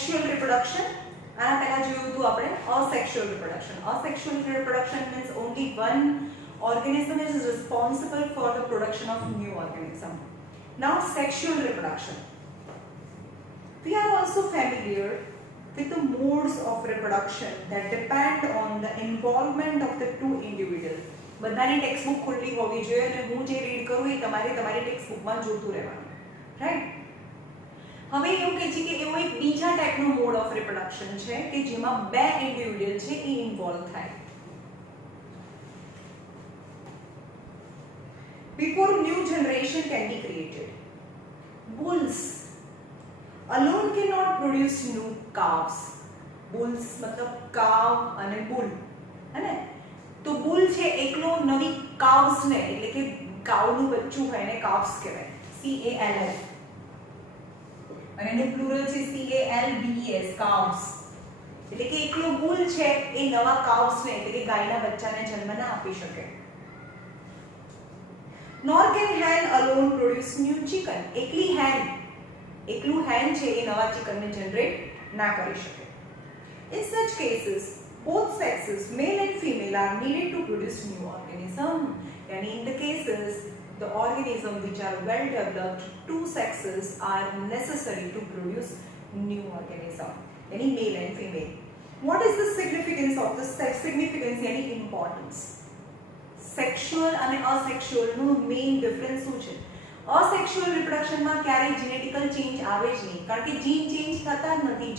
Sexual reproduction, આના પહેલા જોયું હતું આપણે asexual reproduction. Asexual reproduction means only one organism is responsible for the production of new organism. Now sexual reproduction. We are also familiar with the modes of reproduction that depend on the involvement of the two individuals. બધાની text book ખુલ્લી હોવી જોઈએ અને હું જે read કરું એ તમારી text બુકમાં જોતું રહેવાનું, રાઈટ? હવે એવું કહે છે કે એવો એક બીજા ટાઈપનો મોડ ઓફ રિપ્રોડક્શન છે કે જેમાં બે ઇન્ડિવિડ્યુઅલ છે એ ઇન્વોલ્વ થાય. Before new generation can be created, bulls alone cannot produce new calves. Bulls मतलब cow અને bull, है ને? તો bull છે એકલો નવી cows ને એટલે કે cow નું બચ્ચું હોય ને calves કહેવાય, CALF, અને એનું પ્લુરલ છે CALVES, calves. એટલે કે એકલો bull છે એ નવા cows ને એટલે કે ગાયના બચ્ચાને જન્મ ના આપી શકે. Nor can hen alone produce new chicken. એકલું hen છે એ નવા ચિકન ને જનરેટ ના કરી શકે. In such cases, both sexes, male and female, are needed to produce new organism. And in the cases, the organism which are well developed, two sexes are necessary to produce new organism. Yani male and female. What is the significance of the significance? Yani importance. Sexual અને અસેક્સ્યુઅલ નું main difference શું છે? અસેક્સ્યુઅલ reproduction માં ક્યારેય જેનેટિકલ change આવે જ નહીં, કારણ કે જીન ચેન્જ થતા જ નથી.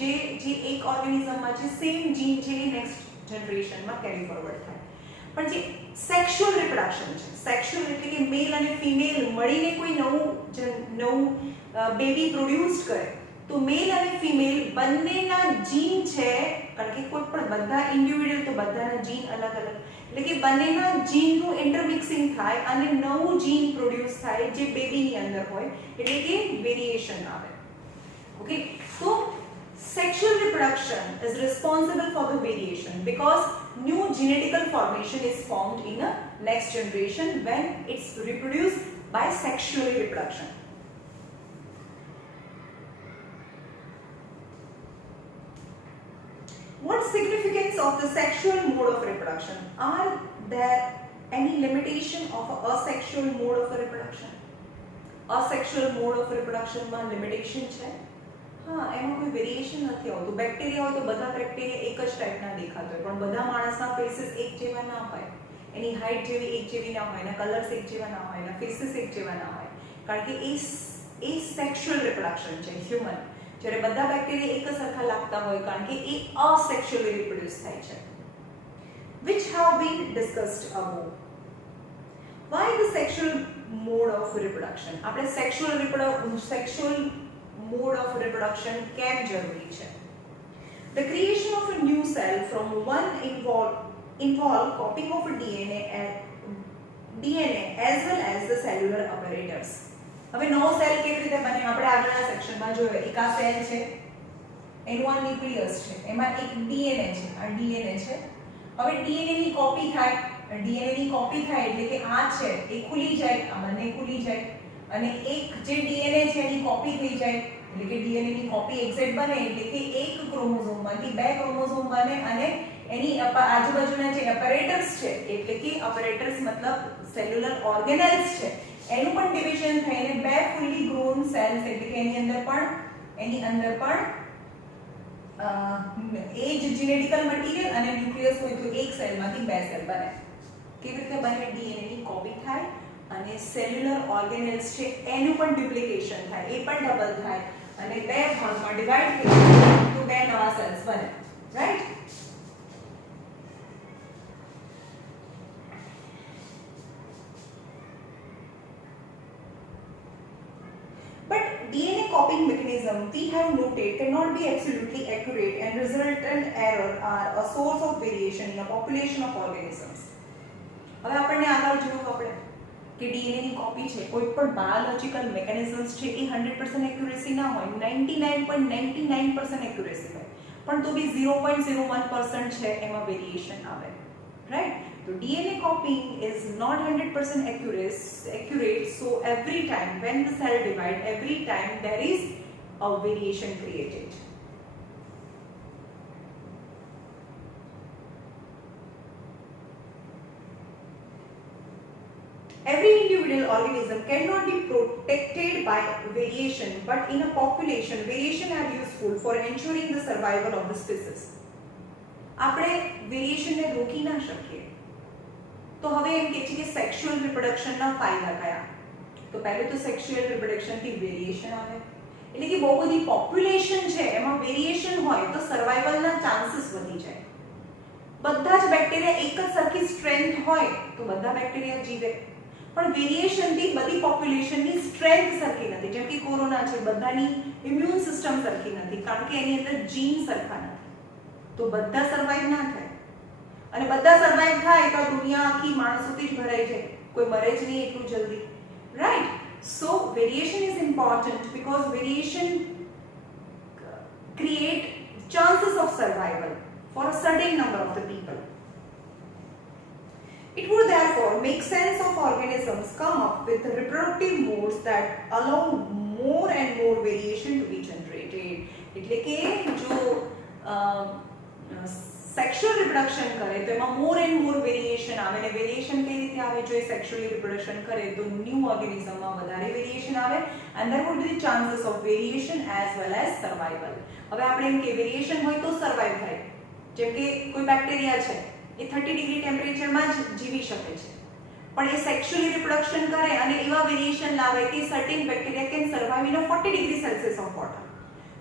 જે એક ઓર્ગેનિઝમમાં છે સેમ જીન છે એ નેક્સ્ટ જનરેશનમાં કેરી ફોરવર્ડ થાય. પણ જે સેક્સ્યુઅલ રિપ્રોડક્શન છે, સેક્સ્યુઅલ એટલે કે મેલ અને ફિમેલ મળીને કોઈ નવું બેબી પ્રોડ્યુસ કરે, તો મેલ અને ફિમેલ બંનેના જીન છે, કારણ કે કોઈ પણ બધા ઇન્ડિવિડ્યુઅલ તો બધાના જીન અલગ અલગ, એટલે કે બંનેના જીનનું ઇન્ટરમિક્સિંગ થાય અને નવું જીન પ્રોડ્યુસ થાય જે બેબીની અંદર હોય, એટલે કે વેરિએશન આવે. ઓકે, તો sexual reproduction is responsible for the variation because new genetical formation is formed in a next generation when it's reproduced by sexual reproduction. What significance of the sexual mode of reproduction? Are there any limitation of a asexual mode of reproduction? Asexual mode of reproduction માં limitation છે? હા, એમાં કોઈ variation નથી આવતું. Bacteria હોય તો બધા બેક્ટેરિયા એક જ ટાઈપના દેખાતા હોય, પણ બધા માણસના ફેસીસ એક જેવા ના હોય, એની હાઈટ જેવી એક જેવી ના હોય, એના કલર્સ એક જેવા ના હોય, એના ફેસીસ એક જેવા ના હોય, કારણ કે એ સેક્સ્યુઅલ રિપ્રોડક્શન છે હ્યુમન. જ્યારે બધા બેક્ટેરિયા એક જ સરખા લાગતા હોય, કારણ કે એ અસેક્સ્યુઅલી રિપ્રોડ્યુસ થાય છે. Which have been discussed above. Why the sexual mode of reproduction? આપણે sexual mode of reproduction કેમ જરૂરી છે? The creation of a new cell from one involve copying of a DNA as well as the cellular apparatus. હવે નવો cell કેવી રીતે બને આપણે આગળના સેક્શનમાં જોયો. એક આ સેલ છે, એનું આ ન્યુક્લિયસ છે, એમાં એક ડીએનએ છે, આ ડીએનએ છે. હવે ડીએનએ ની કોપી થાય, એટલે કે આ છે એ ખુલી જાય, આ બંને ખુલી જાય, અને એક જે ડીએનએ છે એની કોપી થઈ જાય, એટલે કે ડીએનએ ની કોપી એક્ઝેક્ટ બને, એટલે કે એક ક્રોમોઝોમમાંથી બે ક્રોમોઝોમ બને, અને એની આજુબાજુના જે એપરેટર્સ છે, એટલે કે એપરેટર્સ મતલબ સેલ્યુલર ઓર્ગેનેલ્સ છે, એનું પણ ડિવિઝન થઈને બે ફુલ્લી ગ્રોન સેલ્સ, એટલે કે એની અંદર પણ એ જ જેનેટિકલ મટીરીયલ અને ન્યુક્લિયસ હોય તો એક સેલમાંથી બે સેલ બને. કેવી રીતે બને? ડીએનએ ની કોપી થાય અને સેલ્યુલર ઓર્ગેનેલ્સ છે એનું પણ ડુપ્લિકેશન થાય, એ પણ ડબલ થાય અને બે ભાગમાં ડિવાઇડ થઈ જાય તો બે નવા સેલ્સ બને, right? But DNA copying mechanism we have noted cannot be absolutely accurate and resultant error are a source of variation in a population of organisms. હવે આપણને આગળ જોયું આપણે કે ડીએનએ ની કોપી છે, કોઈ પણ બાયોલોજિકલ મેકેનિઝમ્સ છે એ 100% એક્યુરેસી ના હોય, 99.99% એક્યુરેસી હોય, પણ તો બી 0.01% છે એમાં વેરિએશન આવે, right? So DNA copying is not 100% accurate, so every time when the cell divide, every time there is a variation created. Every individual organism cannot be protected by variation, but in a population, variation are useful for ensuring the survival of the species. આપણે વેરિએશનને રોકી ના શકીએ. તો હવે એમ કહે છે કે sexual રિપ્રોડક્શનના ફાયદા કયા? તો પહેલું તો સેક્સ્યુઅલ રિપ્રોડક્શનથી વેરિએશન આવે, એટલે કે બહુ બધી પોપ્યુલેશન છે એમાં વેરિએશન હોય તો સર્વાઇવલના ચાન્સીસ વધી જાય. બધા જ બેક્ટેરિયા એક જ સરખી સ્ટ્રેન્થ હોય તો બધા બેક્ટેરિયા જીવે, પણ વેરિએશનથી બધી પોપ્યુલેશનની સ્ટ્રેન્થ સરખી નથી. જેમ કે કોરોના છે, બધાની ઇમ્યુન સિસ્ટમ સરખી નથી કારણ કે એની અંદર જીન સરખા નથી, તો બધા સર્વાઇવ ના થાય. અને બધા સર્વાઇવ થાય તો દુનિયા આખી માણસોથી જ ભરાઈ જાય, કોઈ મરે જ નહીં એટલું જલ્દી, right? So variation is important because variation create chances of survival for a certain number of the people. It would therefore make sense of organisms come up with reproductive modes that allow more and more variation to be generated. એટલે કે જો sexual reproduction કરે તો એમાં મોર and more variation આવે. અને variation કઈ રીતે આવે? જો એ સેક્સ્યુઅલી રિપ્રોડક્શન કરે તો ન્યૂ ઓર્ગેનિઝમમાં વધારે વેરિએશન આવે and there would be the chances of variation as well as survival. હવે આપણે એમ કે વેરિએશન હોય તો સર્વાઇવ થાય. જેમ કે કોઈ બેક્ટેરિયા છે એ 30 ડિગ્રી ટેમ્પરેચરમાં જ જીવી શકે છે, પણ એ સેક્સ્યુઅલી રિપ્રોડક્શન કરે અને એવા વેરિએશન લાવે કે certain bacteria can survive in 40 degree Celsius of water.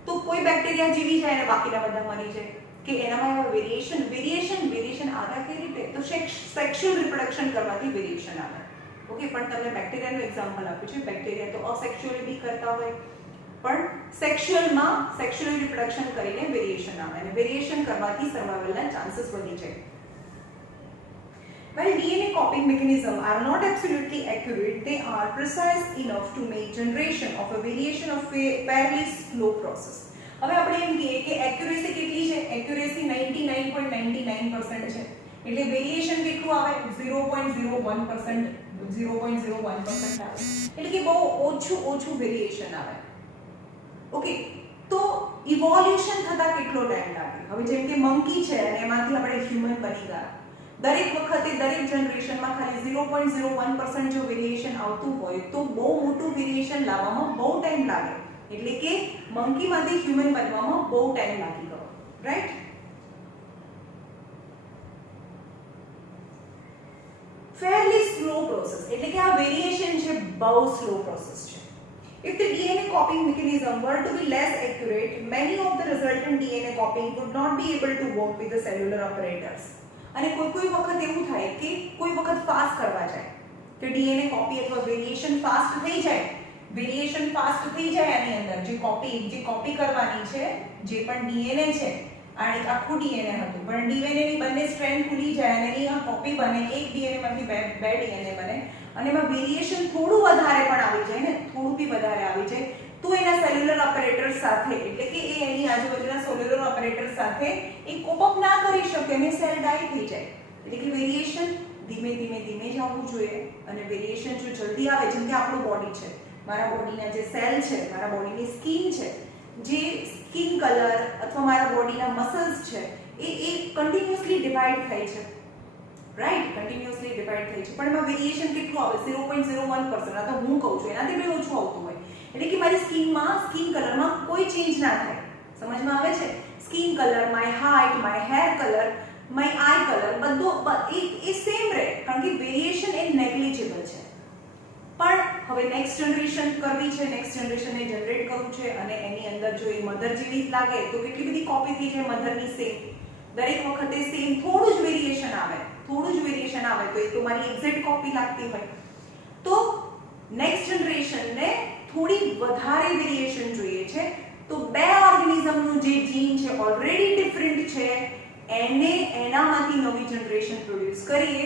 તો કોઈ બેક્ટેરિયા જીવી જાય અને બાકીના બધા મરી જાય કે એનામાં એવા વેરિએશન આવે કઈ રીતે? તો સેક્સ્યુઅલ રિપ્રોડક્શન કરવાથી વેરિએશન આવે. ઓકે, પણ તમને બેક્ટેરિયાનું એક્ઝામ્પલ આપ્યું છે. બેક્ટેરિયા તો અસેક્સ્યુઅલી બી કરતા હોય, પણ સેક્સ્યુઅલમાં સેક્સ્યુઅલી રિપ્રોડક્શન કરીને વેરિએશન આવે અને વેરિએશન કરવાથી સર્વાઇવલના ચાન્સીસ વધી જાય. While DNA copying mechanisms are not absolutely accurate, they are precise enough to make generation of a variation of a fairly slow process. હવે આપણે એમ કહીએ કે એક્યુરેસી કેટલી છે? એક્યુરેસી 99.99% છે, એટલે વેરિએશન કેટલું આવે? 0.01%, 0.01% આવે, એટલે કે બહુ ઓછું વેરિએશન આવે. ઓકે, તો ઇવોલ્યુશન થતા કેટલો ટાઈમ લાગે? હવે જેમ કે મંકી છે અને એમાંથી આપણે હ્યુમન બની ગયા, દરેક વખતે દરેક જનરેશનમાં ખાલી 0.01% જો વેરિએશન આવતું હોય તો બહુ મોટું વેરિએશન લાવવામાં બહુ ટાઈમ લાગે. એટલે કે મંકીમાંથી હ્યુમન બનવામાં બહુ ટાઈમ લાગી ગયો, રાઈટ? ફેરલી સ્લો પ્રોસેસ એટલે કે આ વેરિએશન છે બહુ સ્લો પ્રોસેસ છે. If the DNA copying mechanism were to be less accurate, many of the resultant DNA copying could not be able to work with the cellular operators. અને કોઈ વખત એવું થાય કે કોઈ વખત ફાસ્ટ કરવા જાય કે ડીએનએ કોપી અથવા વેરિએશન ફાસ્ટ થઈ જાય. વેરિએશન ફાસ્ટ થઈ જાય આની અંદર જે કોપી કરવાની છે, જે પણ ડીએનએ છે, આ એક આખું ડીએનએ હતું પણ ડીએનએ ની બંને સ્ટ્રેન્ડ ખુલી જાય અને એની આ કોપી બને, એક ડીએનએ માંથી બે ડીએનએ બને અને એમાં વેરિએશન થોડું વધારે પણ આવી જાય ને, થોડું બી વધારે આવી જાય તો એના સેલ્યુલર ઓપરેટર સાથે એટલે કે એ એની આજુબાજુના સેલ્યુલર ઓપરેટર સાથે એ કોપ અપ ના કરી શકે અને સેલ ડાઈ થઈ જાય. એટલે કે વેરિએશન ધીમે ધીમે જ આવવું જોઈએ અને વેરિએશન જો જલ્દી આવે, જેમ કે આપણું બોડી છે, મારા બોડીના જે સેલ છે, મારા બોડીની સ્કિન છે, જે સ્કિન કલર અથવા મારા બોડીના મસલ્સ છે એ કન્ટિન્યુઅસલી ડિવાઇડ થાય છે, રાઈટ? કન્ટિન્યુઅસલી ડિવાઇડ થાય છે, પણ એમાં વેરિએશન કેટલું આવે? 0.01%. આ તો હું કહું છું, એનાથી બી ઓછું આવતું હોય. એટલે કે મારી સ્કિન કલરમાં કોઈ ચેન્જ ના થાય. સમજમાં આવે છે? Skin colour, my height, my hair colour, my I colour બધું એ સેમ રહે કારણ કે વેરિએશન એ નેગ્લિજિબલ છે. પણ હવે નેક્સ્ટ જનરેશન કરવી છે, નેક્સ્ટ જનરેશનને જનરેટ કરવું છે અને એની અંદર જો એ મધર જેવી લાગે તો કેટલી બધી કોપી થઈ જાય મધરની સેમ, દરેક વખતે સેમ, થોડું જ વેરિએશન આવે તો એ તો મારી એક્ઝેક્ટ કોપી લાગતી હોય. તો નેક્સ્ટ જનરેશનને થોડી વધારે વેરિએશન જોઈએ છે, તો બે ઓર્ગેનિઝમનું જે જીન છે ઓલરેડી ડિફરન્ટ છે એને એનામાંથી નવી જનરેશન પ્રોડ્યુસ કરીએ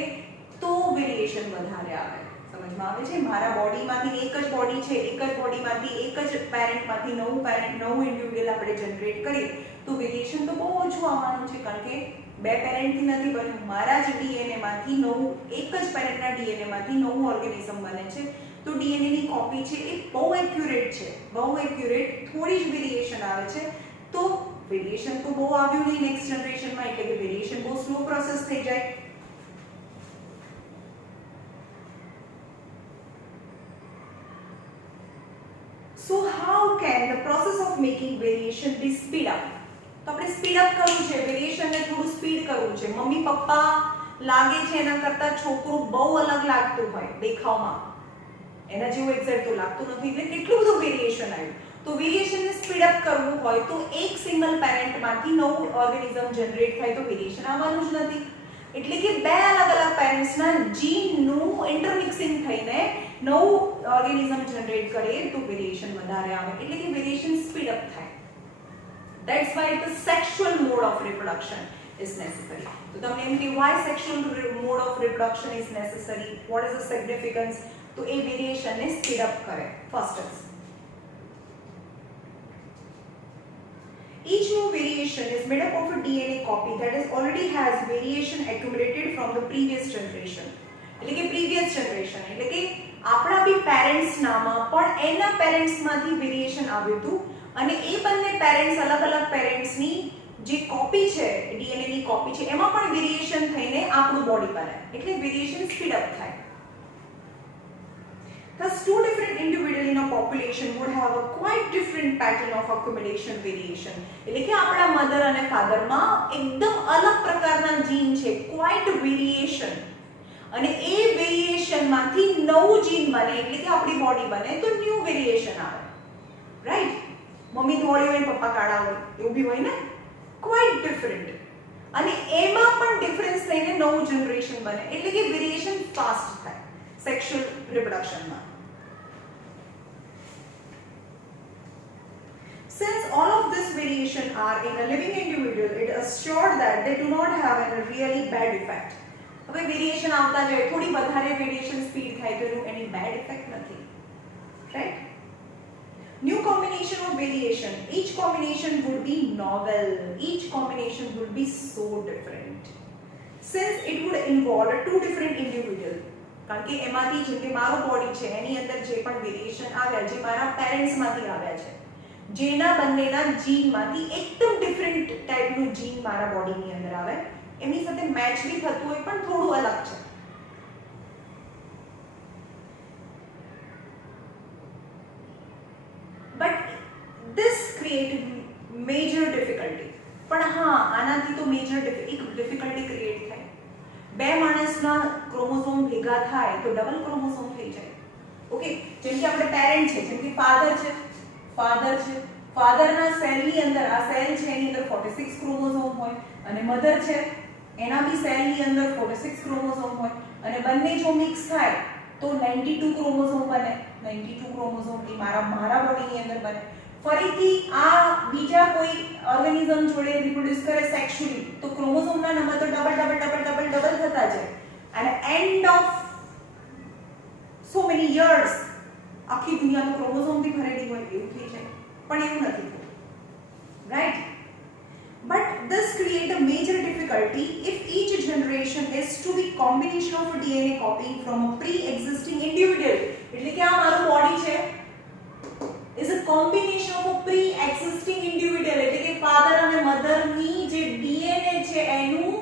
તો વેરિએશન વધારે આવે. સમજમાં આવે છે? મારા બોડીમાંથી એક જ બોડી છે, એક જ બોડીમાંથી એક જ પેરેન્ટમાંથી નવું ઇન્ડિવિડ્યુઅલ આપણે જનરેટ કરીએ તો વેરિએશન તો બહુ ઓછું આવવાનું છે કારણ કે બે પેરેન્ટથી નથી બન્યું, મારા જ ડીએનએમાંથી નવું, એક જ પેરેન્ટના ડીએનએમાંથી નવું ઓર્ગેનિઝમ બને છે. તો ડીએનએ ની કોપી છે એ બહુ એક્યુરેટ છે, થોડી જ વેરિએશન આવે છે. તો વેરિએશન તો બહુ આવ્યું નહીં નેક્સ્ટ જનરેશનમાં, એટલે કે વેરિએશન બહુ સ્લો પ્રોસેસ થઈ જાય. how can the process of making variation be speed up? તો આપણે સ્પીડ અપ કરવું છે, વેરિએશન ને થોડું સ્પીડ કરવું છે. મમ્મી પપ્પા લાગે છે એના કરતા છોકરું બહુ અલગ લાગતું હોય દેખાવમાં, એના જેવું એક્ઝેક્ટ તો લાગતું નથી, એટલે કેટલું બધું વેરિએશન આવ્યું. તો વેરિએશનને સ્પીડ અપ કરવું હોય તો એક સિંગલ પેરેન્ટમાંથી નવું ઓર્ગેનિઝમ જનરેટ થાય તો વેરિએશન આવવાનું જ નથી. એટલે કે બે અલગ અલગ પેરેન્ટ્સના જીનનું ઇન્ટરમિક્સિંગ થઈને નવું ઓર્ગેનિઝમ જનરેટ કરે તો વેરિએશન વધારે આવે, એટલે કે વેરિએશન સ્પીડ અપ થાય. That's why the sexual mode of reproduction is necessary. તો તમને એમ કે why sexual mode of reproduction is necessary? What is the significance? તો એ વેરિએશન ને સ્પીડ અપ કરે. First is each new variation is made up of a DNA copy that is already has variation accumulated from the previous generation. એટલે કે previous generation એટલે કે આપણા બી parents નામાં પણ એના પેરેન્ટ્સમાંથી વેરિએશન આવ્યું હતું અને એ બંને પેરેન્ટ્સ અલગ અલગ પેરેન્ટ્સની જે કોપી છે ડીએનએ ની કોપી છે એમાં પણ વેરિએશન થઈને આપણું બોડી બને, એટલે વેરિએશન સ્પીડ અપ થાય. Thus, two different individuals in a population would have a quite different pattern of accumulation variation. એટલે કે આપણા મધર અને ફાધરમાં એકદમ અલગ પ્રકારના જીન છે, ક્વાઇટ વેરિએશન, અને એ વેરિએશનમાંથી નવું જીન બને એટલે કે આપણી બોડી બને તો ન્યૂ વેરિએશન આવે. રાઈટ? મમ્મી ધોળી હોય પપ્પા કાળા હોય એવું બી હોય ને, ક્વાઇટ ડિફરન્ટ, અને એમાં પણ ડિફરન્સ થઈને નવું જનરેશન બને એટલે કે વેરિએશન ફાસ્ટ થાય sexual રિપ્રોડક્શનમાં. Since all of this variation are in a living individual, it is assured that they do not have a really bad effect. હવે વેરિએશન આવતા જાય, થોડી વધારે વેરિએશન સ્પીડ થાય તો એનું એની બેડ ઇફેક્ટ નથી. Right? New combination of variation, each combination would be novel, each combination would be so different, since it would involve two different individuals. કારણ કે એમાંથી જેમ કે મારો બોડી છે એની અંદર જે પણ વેરિએશન આવ્યા જે મારા પેરેન્ટ્સમાંથી આવ્યા છે, જેના બંનેના જીનમાંથી એકદમ ડિફરન્ટ ટાઈપનું જીન મારા બોડીની અંદર આવે, એમની સાથે મેચ બી થતું હોય પણ થોડું અલગ છે. But this created major difficulty. પણ હા, આનાથી તો મેજર ડિફિકલ્ટી ક્રિએટ થાય. બે માણસના ક્રોમોઝોમ ભેગા થાય તો ડબલ ક્રોમોઝોમ થઈ જાય. ઓકે, જેમ કે આપણે પેરેન્ટ છે, જેમ કે ફાધર છે, ફાધરના સેલની અંદર આ સેલ છે એની અંદર 46 ક્રોમોઝોમ હોય, અને મધર છે એના બી સેલની અંદર 46 ક્રોમોઝોમ હોય, અને બંને જો મિક્સ થાય તો 92 ક્રોમોઝોમ બને. 92 ક્રોમોઝોમ એ મારા બોડીની અંદર બને. ફરીથી આ બીજા કોઈ ઓર્ગેનિઝમ જોડે રિપ્રોડ્યુસ કરે સેક્સ્યુઅલી તો ક્રોમોઝોમના નંબર તો ડબલ થતા જાય, અને end of so many years આખી દુનિયા તો ક્રોમોઝોમથી ભરેલી હોય એવું થઈ જાય, પણ એવું નથી થતું. Right? But this create a major difficulty if each generation is to be combination of a DNA copy from a pre-existing individual. એટલે કે આ મારું બોડી છે is a combination of a pre-existing individual, એટલે કે ફાધર અને મધરની જે DNA છે એનું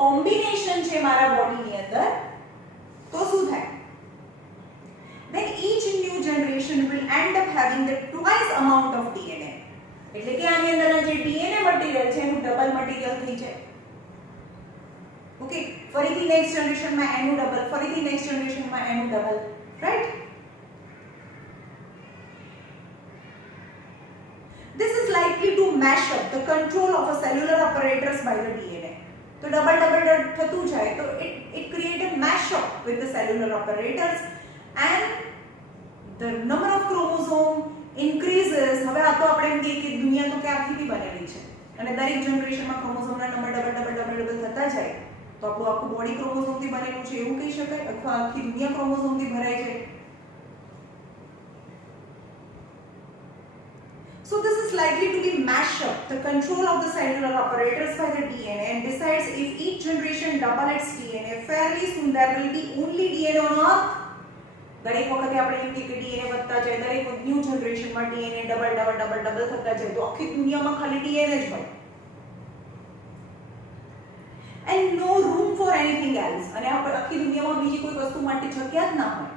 કોમ્બિનેશન છે મારા બોડીની અંદર, તો શું થાય? Then each new generation will end up having the twice amount of DNA. એટલે કે આની અંદરના જે ડીએનએ મટીરીયલ છે એનું ડબલ મટીરીયલ થઈ જાય. ઓકે, ફરીથી નેક્સ્ટ જનરેશનમાં એનું ડબલ, ફરીથી નેક્સ્ટ જનરેશનમાં એનું double. Right? This is likely to mash up the control of a cellular apparatus by the DNA. તો ડબલ થતું જાય તો it create a mash up with the cellular apparatus and the number of chromosome increases. હવે આ તો આપણે એમ કહીએ કે દુનિયા તો ક્યાંથી બી બનેલી છે અને દરેક જનરેશનમાં ક્રોમોઝોમના નંબર ડબલ થતા જાય તો આપણું આખું બોડી ક્રોમોઝોમથી બનેલું છે એવું કહી શકાય, અથવા આખી દુનિયા ક્રોમોઝોમથી ભરાઈ જાય. So this is likely to be mash up the control of the cellular apparatus by the DNA and decides if each generation double its DNA. Fairly soon there will be only DNA on Earth. દરેક વખતે આપણે એમ કે DNA વધતા જાય, દરેક new જનરેશનમાં DNA double થતા જાય તો આખી દુનિયામાં ખાલી ડીએનએ જ હોય, and no room for anything else, અને આખી દુનિયામાં બીજી કોઈ વસ્તુ માટે જગ્યા જ ના હોય.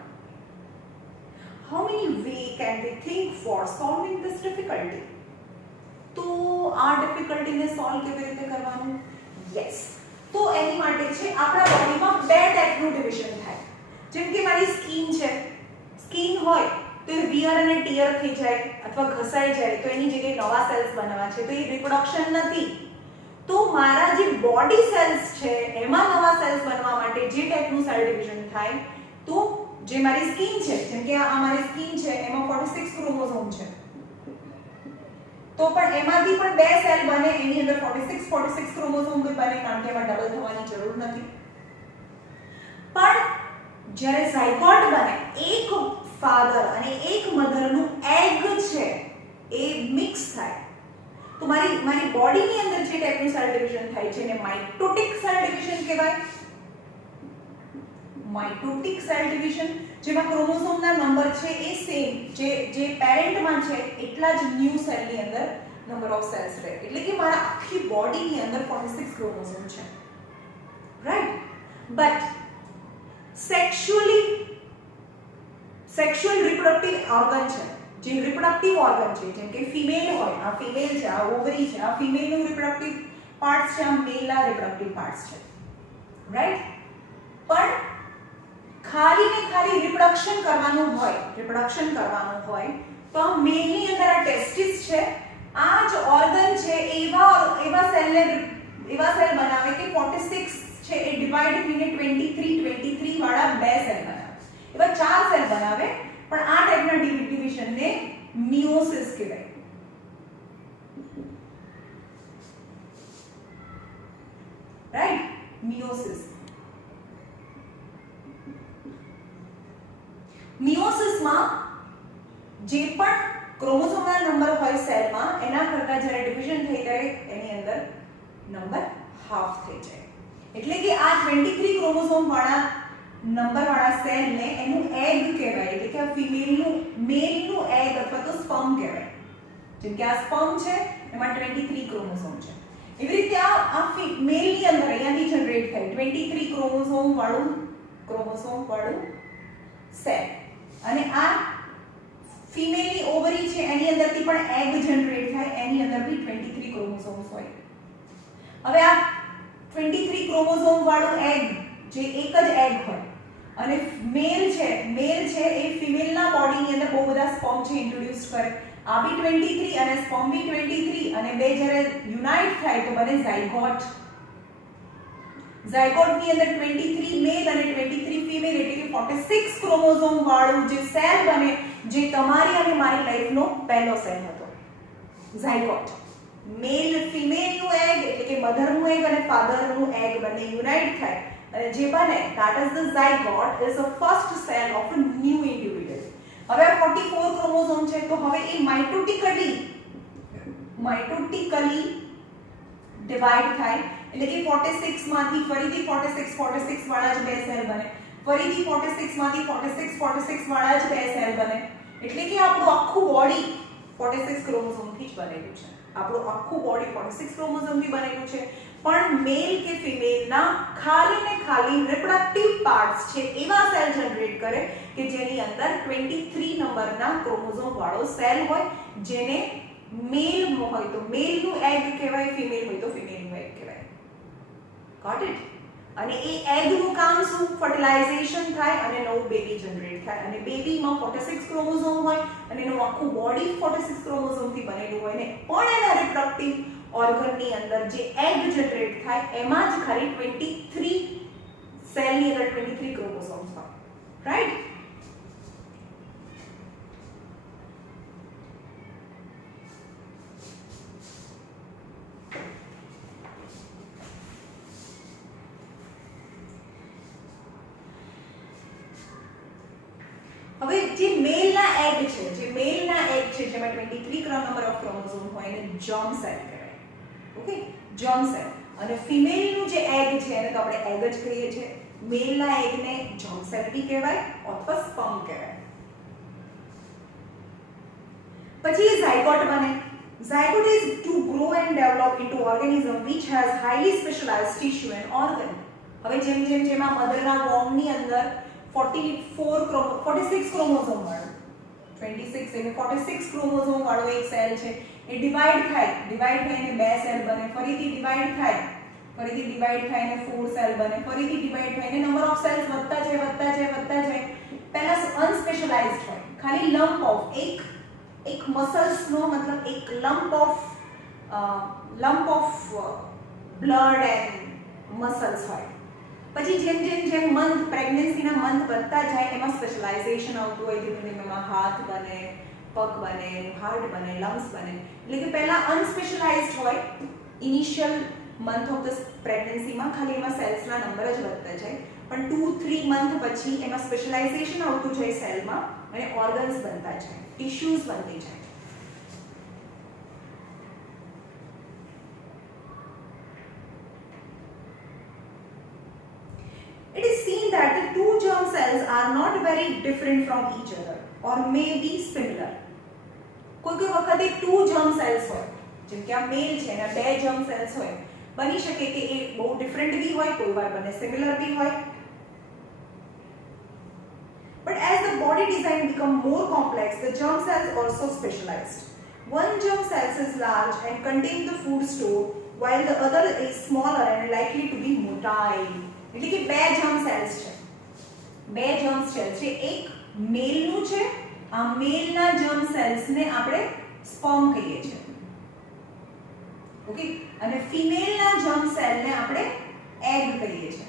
how many way can they think for solving this difficulty? તો આ ડિફિકલ્ટી ને સોલ્વ કેવી રીતે કરવાનું? યસ, તો એની માટે છે આપણા બોડીમાં બે ટાઈપનું ડિવિઝન થાય. જેમ કે મારી સ્કિન છે, સ્કિન હોય તો એ વિયર અને ટીયર થઈ જાય અથવા ઘસાઈ જાય તો એની જગ્યાએ નવા સેલ્સ બનવા છે, તો એ રિપ્રોડક્શન નથી. તો મારા જે બોડી સેલ્સ છે એમાં નવા સેલ્સ બનવા માટે જે ટાઈપનું સેલ ડિવિઝન થાય, તો જે મારી સ્કિન છે, જેમ કે આ મારી સ્કિન છે એમાં 46 ક્રોમોઝોમ છે, તો પણ એમાંથી પણ બે સેલ બને, એની અંદર 46 ક્રોમોઝોમ બને, કારણ કે એમાં ડબલ થવાની જરૂર નથી. પણ જ્યારે ઝાયગોટ બને, એક ફાધર અને એક મધરનું એગ છે એ મિક્સ થાય, તો મારી બોડીની અંદર જે ટાઈપનું સેલ ડિવિઝન થાય છે એને માઇટોટિક સેલ ડિવિઝન કહેવાય. માઇટોટિક સેલ ડિવિઝન જેમાં ક્રોમોઝોમના નંબર છે એ સેમ જે પેરેન્ટમાં છે એટલા જ ન્યૂ સેલની અંદર નંબર ઓફ સેલ્સ રહે, એટલે કે મારા આખી બોડીની અંદર 46 ક્રોમોઝોમ છે, right. But sexual reproductive organ છે, જે રિપ્રોડક્ટિવ ઓર્ગન છે, જેમ કે ફિમેલ હોય, આ ફિમેલ છે, આ ઓવરી છે, આ ફિમેલનું રિપ્રોડક્ટિવ પાર્ટ્સ છે, આ મેલના રિપ્રોડક્ટિવ પાર્ટ્સ છે, રાઈટ. પણ ખાલી ને ખાલી રિપ્રોડક્શન કરવાનું હોય તો મેલની અંદર આ ટેસ્ટિસ છે, આ જ ઓર્ગન છે એવા સેલ બનાવે કે 46 છે એ ડિવાઇડ થઈને 23 વાળા બે સેલ બનાવે, એવા ચાર સેલ બનાવે. પણ આ ટાઈપના ડિવિઝનને મિયોસિસ કહેવાય. Right, miosis. મિયોસિસમાં જે પણ ક્રોમોઝોમના નંબર હોય સેલમાં એના કરતાં જ્યારે ડિવિઝન થઈ જાય એની અંદર નંબર હાફ થઈ જાય, એટલે કે આ 23 ક્રોમોઝોમ વાળા નંબર વાળા સેલને એનું એગ કહેવાય, એટલે કે આ મેલનું એગ અથવા તો સ્પર્મ કહેવાય. જેમ કે આ સ્પર્મ છે એમાં 23 ક્રોમોઝોમ છે, એવી રીતે આ મેલની અંદર અહીંયાથી જનરેટ થાય 23 ક્રોમોઝોમ વાળું સેલ, અને આ ફિમેલની ઓવરી છે એની અંદરથી પણ એગ જનરેટ થાય, એની અંદર બી 23 ક્રોમોઝોમ્સ હોય. હવે આ 23 ક્રોમોઝોમ વાળું એગ જે એક જ એગ હોય, અને મેલ છે એ ફિમેલના બોડીની અંદર બહુ બધા સ્પર્મ છે ઇન્ટ્રોડ્યુસ કરે, આ બી 23 અને સ્પર્મ બી 23, અને બે જ્યારે યુનાઇટ થાય તો બને ઝાયગોટ. ઝાયગોટની અંદર 23 મેલ અને 23 ફિમેલ, એટલે કે 46 ક્રોમોઝોમ વાળું જે સેલ બને, જે તમારી અને મારી લાઈફનો પહેલો સેલ હતો, ઝાયગોટ. મેલ ફિમેલનું એગ એટલે કે મધરનું એગ અને ફાધરનું એગ બંને યુનાઇટ થાય અને જે બને that is the zygote is the first cell of a new individual. હવે 44 ક્રોમોઝોમ છે તો હવે એ માઇટોટિકલી ડિવાઇડ થાય, એટલે કે 46 માંથી ફરીથી 46 વાળા જ બે સેલ બને, ફરીથી 46 માંથી 46 વાળા જ બે સેલ બને, એટલે કે આપણું આખું બોડી 46 ક્રોમોઝોમ થી જ બનેલું છે. આપણું આખું બોડી 46 ક્રોમોઝોમ થી બનેલું છે, પણ મેલ કે ફિમેલના ખાલી ને ખાલી રિપ્રોડક્ટિવ પાર્ટ્સ છે એવા સેલ જનરેટ કરે કે જેની અંદર 23 નંબરના ક્રોમોઝોમ વાળો સેલ હોય, જેને મેલ હોય તો મેલનું એગ કહેવાય, ફિમેલ હોય તો ફિમેલનું એગ કહેવાય. Got it? અને એ એગનું કામ શું? ફર્ટિલાઇઝેશન થાય અને નવું બેબી જનરેટ થાય, અને બેબીમાં 46 ક્રોમોઝોમ હોય અને એનું આખું બોડી 46 ક્રોમોઝોમ થી બનેલું હોય, ને પણ એના રિપ્રોડક્ટિવ ઓર્ગનની અંદર જે એગ જનરેટ થાય એમાં જ ખાલી 23 સેલની અંદર 23 ક્રોમોઝોમ્સ હોય, રાઈટ? હવે જે મેલના એગ છે જેમાં 23 નંબર ઓફ ક્રોમોઝોમ હોય એને જર્મ સેલ કહેવાય. Okay, germ cell. અને ફિમેલનું જે એગ છે એને તો આપણે એગ જ કહીએ છીએ, મેલના એગને જર્મ સેલ બી કહેવાય અથવા સ્પર્મ કહેવાય. પછી ઝાયગોટ બને. Zygote is to grow and develop into organism which has highly specialized tissue and organ. હવે જેમ આ મધરના વોર્મની અંદર 46 ક્રોમોઝોમ વાળું 26 એટલે 46 ક્રોમોઝોમ વાળો એક સેલ છે એ ડિવાઈડ થઈને બે સેલ બને, ફરીથી ડિવાઈડ થાય, ફરીથી ડિવાઈડ થઈને 4 સેલ બને, ફરીથી ડિવાઈડ થઈને નંબર ઓફ સેલ્સ વધતા જાય. પહેલા અનસ્પેશિયલાઇઝ્ડ હોય, ખાલી લમ્પ ઓફ એક મસલ્સ નો મતલબ એક lump of blood and muscles હોય. પછી જેમ મંથ પ્રેગ્નન્સીના મંથ વધતા જાય એમાં સ્પેશિયલાઇઝેશન આવતું હોય, ધીમે ધીમે એમાં હાથ બને, પગ બને, હાર્ટ બને, લંગ્સ બને. એટલે કે પહેલા અનસ્પેશિયલાઇઝ્ડ હોય ઇનિશિયલ મંથ ઓફ ધ પ્રેગ્નન્સીમાં, ખાલી એમાં સેલ્સના નંબર જ વધતા જાય. પણ 2-3 મંથ પછી એમાં સ્પેશિયલાઇઝેશન આવતું જાય સેલમાં અને ઓર્ગન્સ બનતા જાય, ટિશ્યુઝ બનતી જાય. It is seen that the two germ cells are not very different from each other or may be similar. કોઈ વખતે two germ cells હોય, જેમ કે આ મેલ છે અને બે germ cells હોય, બની શકે કે એ બહુ ડિફરન્ટ બી હોય, કોઈ વાર બને સિમિલર બી હોય. But as the body design become more complex, the germ cells also specialized. One germ cells is large and contain the food store, while the other is smaller and likely to be motile. એટલે કે બે germ cells છે, એક મેલનું છે, આ મેલના germ સેલ્સને આપણે sperm કહીએ છીએ, ઓકે, અને ફિમેલના જર્મ સેલને આપણે એગ કહીએ છીએ.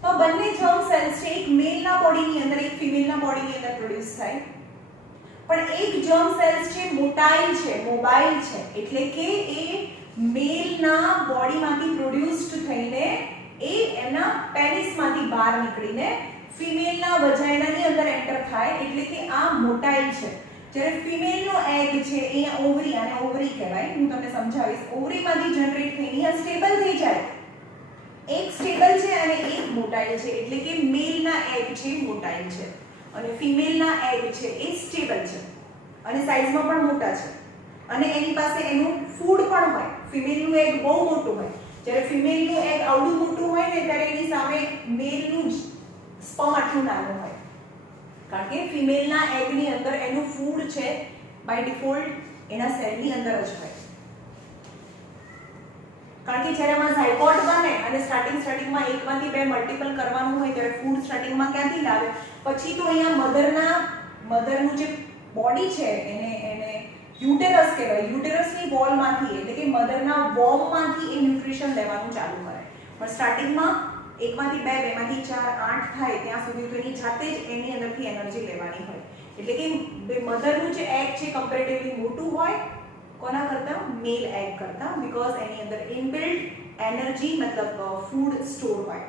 તો બંને જર્મ સેલ્સ છે, એક મેલના બોડીની અંદર, એક ફિમેલના બોડીની અંદર પ્રોડ્યુસ થાય. પણ એક જર્મ સેલ્સ છે મોબાઈલ છે, એટલે કે એ મેલના બોડીમાંથી પ્રોડ્યુસ્ડ થઈને એ એના પેનિસમાંથી બહાર નીકળીને ફિમેલના વજાઇનાની અંદર એન્ટર થાય, એટલે કે આ મોટાઇલ છે. જ્યારે ફિમેલનો એગ છે એ ઓવરી, આને ઓવરી કહેવાય, હું તમને સમજાવીશ. ઓવરીમાંથી જનરેટ થઈને આ સ્ટેબલ થઈ જાય, એક સ્ટેબલ છે અને એક મોટાઇલ છે, એટલે કે મેલના એગ છે મોટાઇલ છે અને ફિમેલના એગ છે એ સ્ટેબલ છે અને સાઈઝમાં પણ મોટા છે અને એની પાસે એનું ફૂડ પણ હોય. ફિમેલનું એગ બહુ મોટું હોય, જ્યારે ફિમેલનું એગ આવડું મોટું હોય ને ત્યારે એની સામે મેલનું સ્પર્મ આટલું નાનું હોય, કારણ કે ફિમેલના એગની અંદર એનું ફૂડ છે બાય ડિફોલ્ટ એના સેલની અંદર જ હોય. કારણ કે જ્યારે એમાં ઝાયગોટ બને અને સ્ટાર્ટિંગમાં એકમાંથી બે મલ્ટીપલ કરવાનું હોય ત્યારે ફૂડ સ્ટાર્ટિંગમાં ક્યાંથી લાવે? પછી તો અહીંયા મધરનું જે બોડી છે એને યુટેરસ કહેવાય. યુટેરસની વોલમાંથી, એટલે કે મધરના વોર્મમાંથી એ ન્યુટ્રિશન લેવાનું ચાલુ કરે. પણ સ્ટાર્ટિંગમાં એકમાંથી બે, બેમાંથી ચાર, 8 થાય ત્યાં સુધી તો એની જાતે જ એની અંદરથી એનર્જી લેવાની હોય. એટલે કે મધરનું જે એગ છે કમ્પેરેટિવલી મોટું હોય કોના કરતા? મેલ એગ કરતા, બીકોઝ એની અંદર ઇનબિલ્ટ એનર્જી મતલબ ફૂડ સ્ટોર હોય.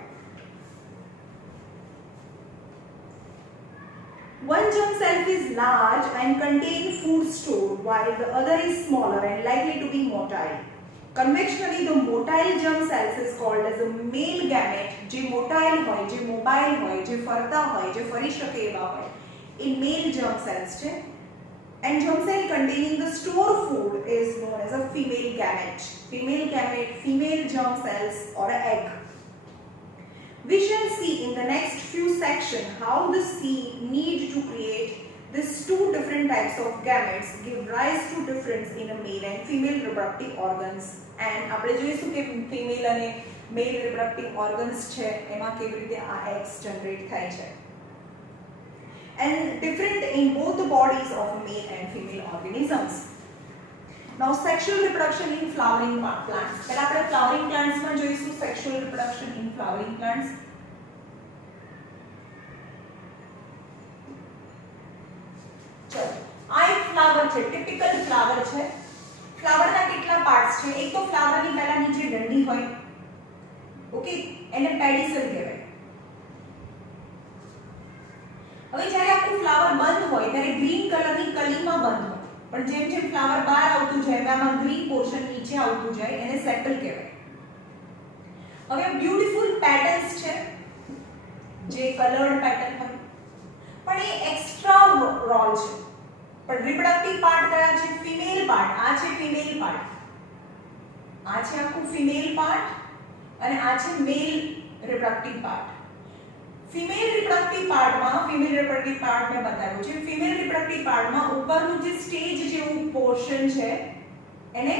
One germ cell is large and contain food store, while the other is smaller and likely to be motile. Conventionally, the motile germ cells is called as a male gamete. જે motile હોય, જે mobile હોય, જે ફરતા હોય, જે ફરી શકે એવા હોય, એ male germ cells છે. And germ cell containing the store food is known as a female gamete. Female gamete, female germ cells or an egg. We shall see in the next few sections how the seed need to create these two different types of gametes give rise to difference in a male and female reproductive organs. And આપણે જોઈશું કે female અને male reproductive organs છે એમાં કેવી રીતે આ eggs generate થાય છે. And different in both the bodies of male and female organisms. Now sexual reproduction in flowering plants. પહેલા આપણે flowering plants માં જોઈશું sexual reproduction in flowering plants. ચલો આ એક ફ્લાવર છે, ટિપિકલ ફ્લાવર છે. ફ્લાવરના કેટલા પાર્ટ્સ છે? એક તો ફ્લાવરની પહેલા નીચે ડંડી હોય, ઓકે, એને પેડિસલ કહેવાય. હવે જ્યારે આખું ફ્લાવર બંધ હોય ત્યારે ગ્રીન કલરની કલીમાં બંધ હોય, પણ જેમ જેમ ફ્લાવર બહાર આવતું જાય આમાં ગ્રીન પોર્શન નીચે આવતું જાય, એને સેપલ કહેવાય. હવે બ્યુટીફુલ પેટલ્સ છે જે કલર્ડ પેટર્ન હોય, પણ એ એક્સ્ટ્રા રોલ છે. પણ રિપ્રોડક્ટિવ પાર્ટ કયા છે? Female part. આ છે ફિમેલ પાર્ટ, આ છે આખું ફિમેલ પાર્ટ અને આ છે male reproductive part. Female reproductive part મેં બતાવ્યું છે. ફિમેલ રિપ્રોડક્ટિવ પાર્ટમાં ઉપરનું જે સ્ટેજ જેવું પોર્શન છે એને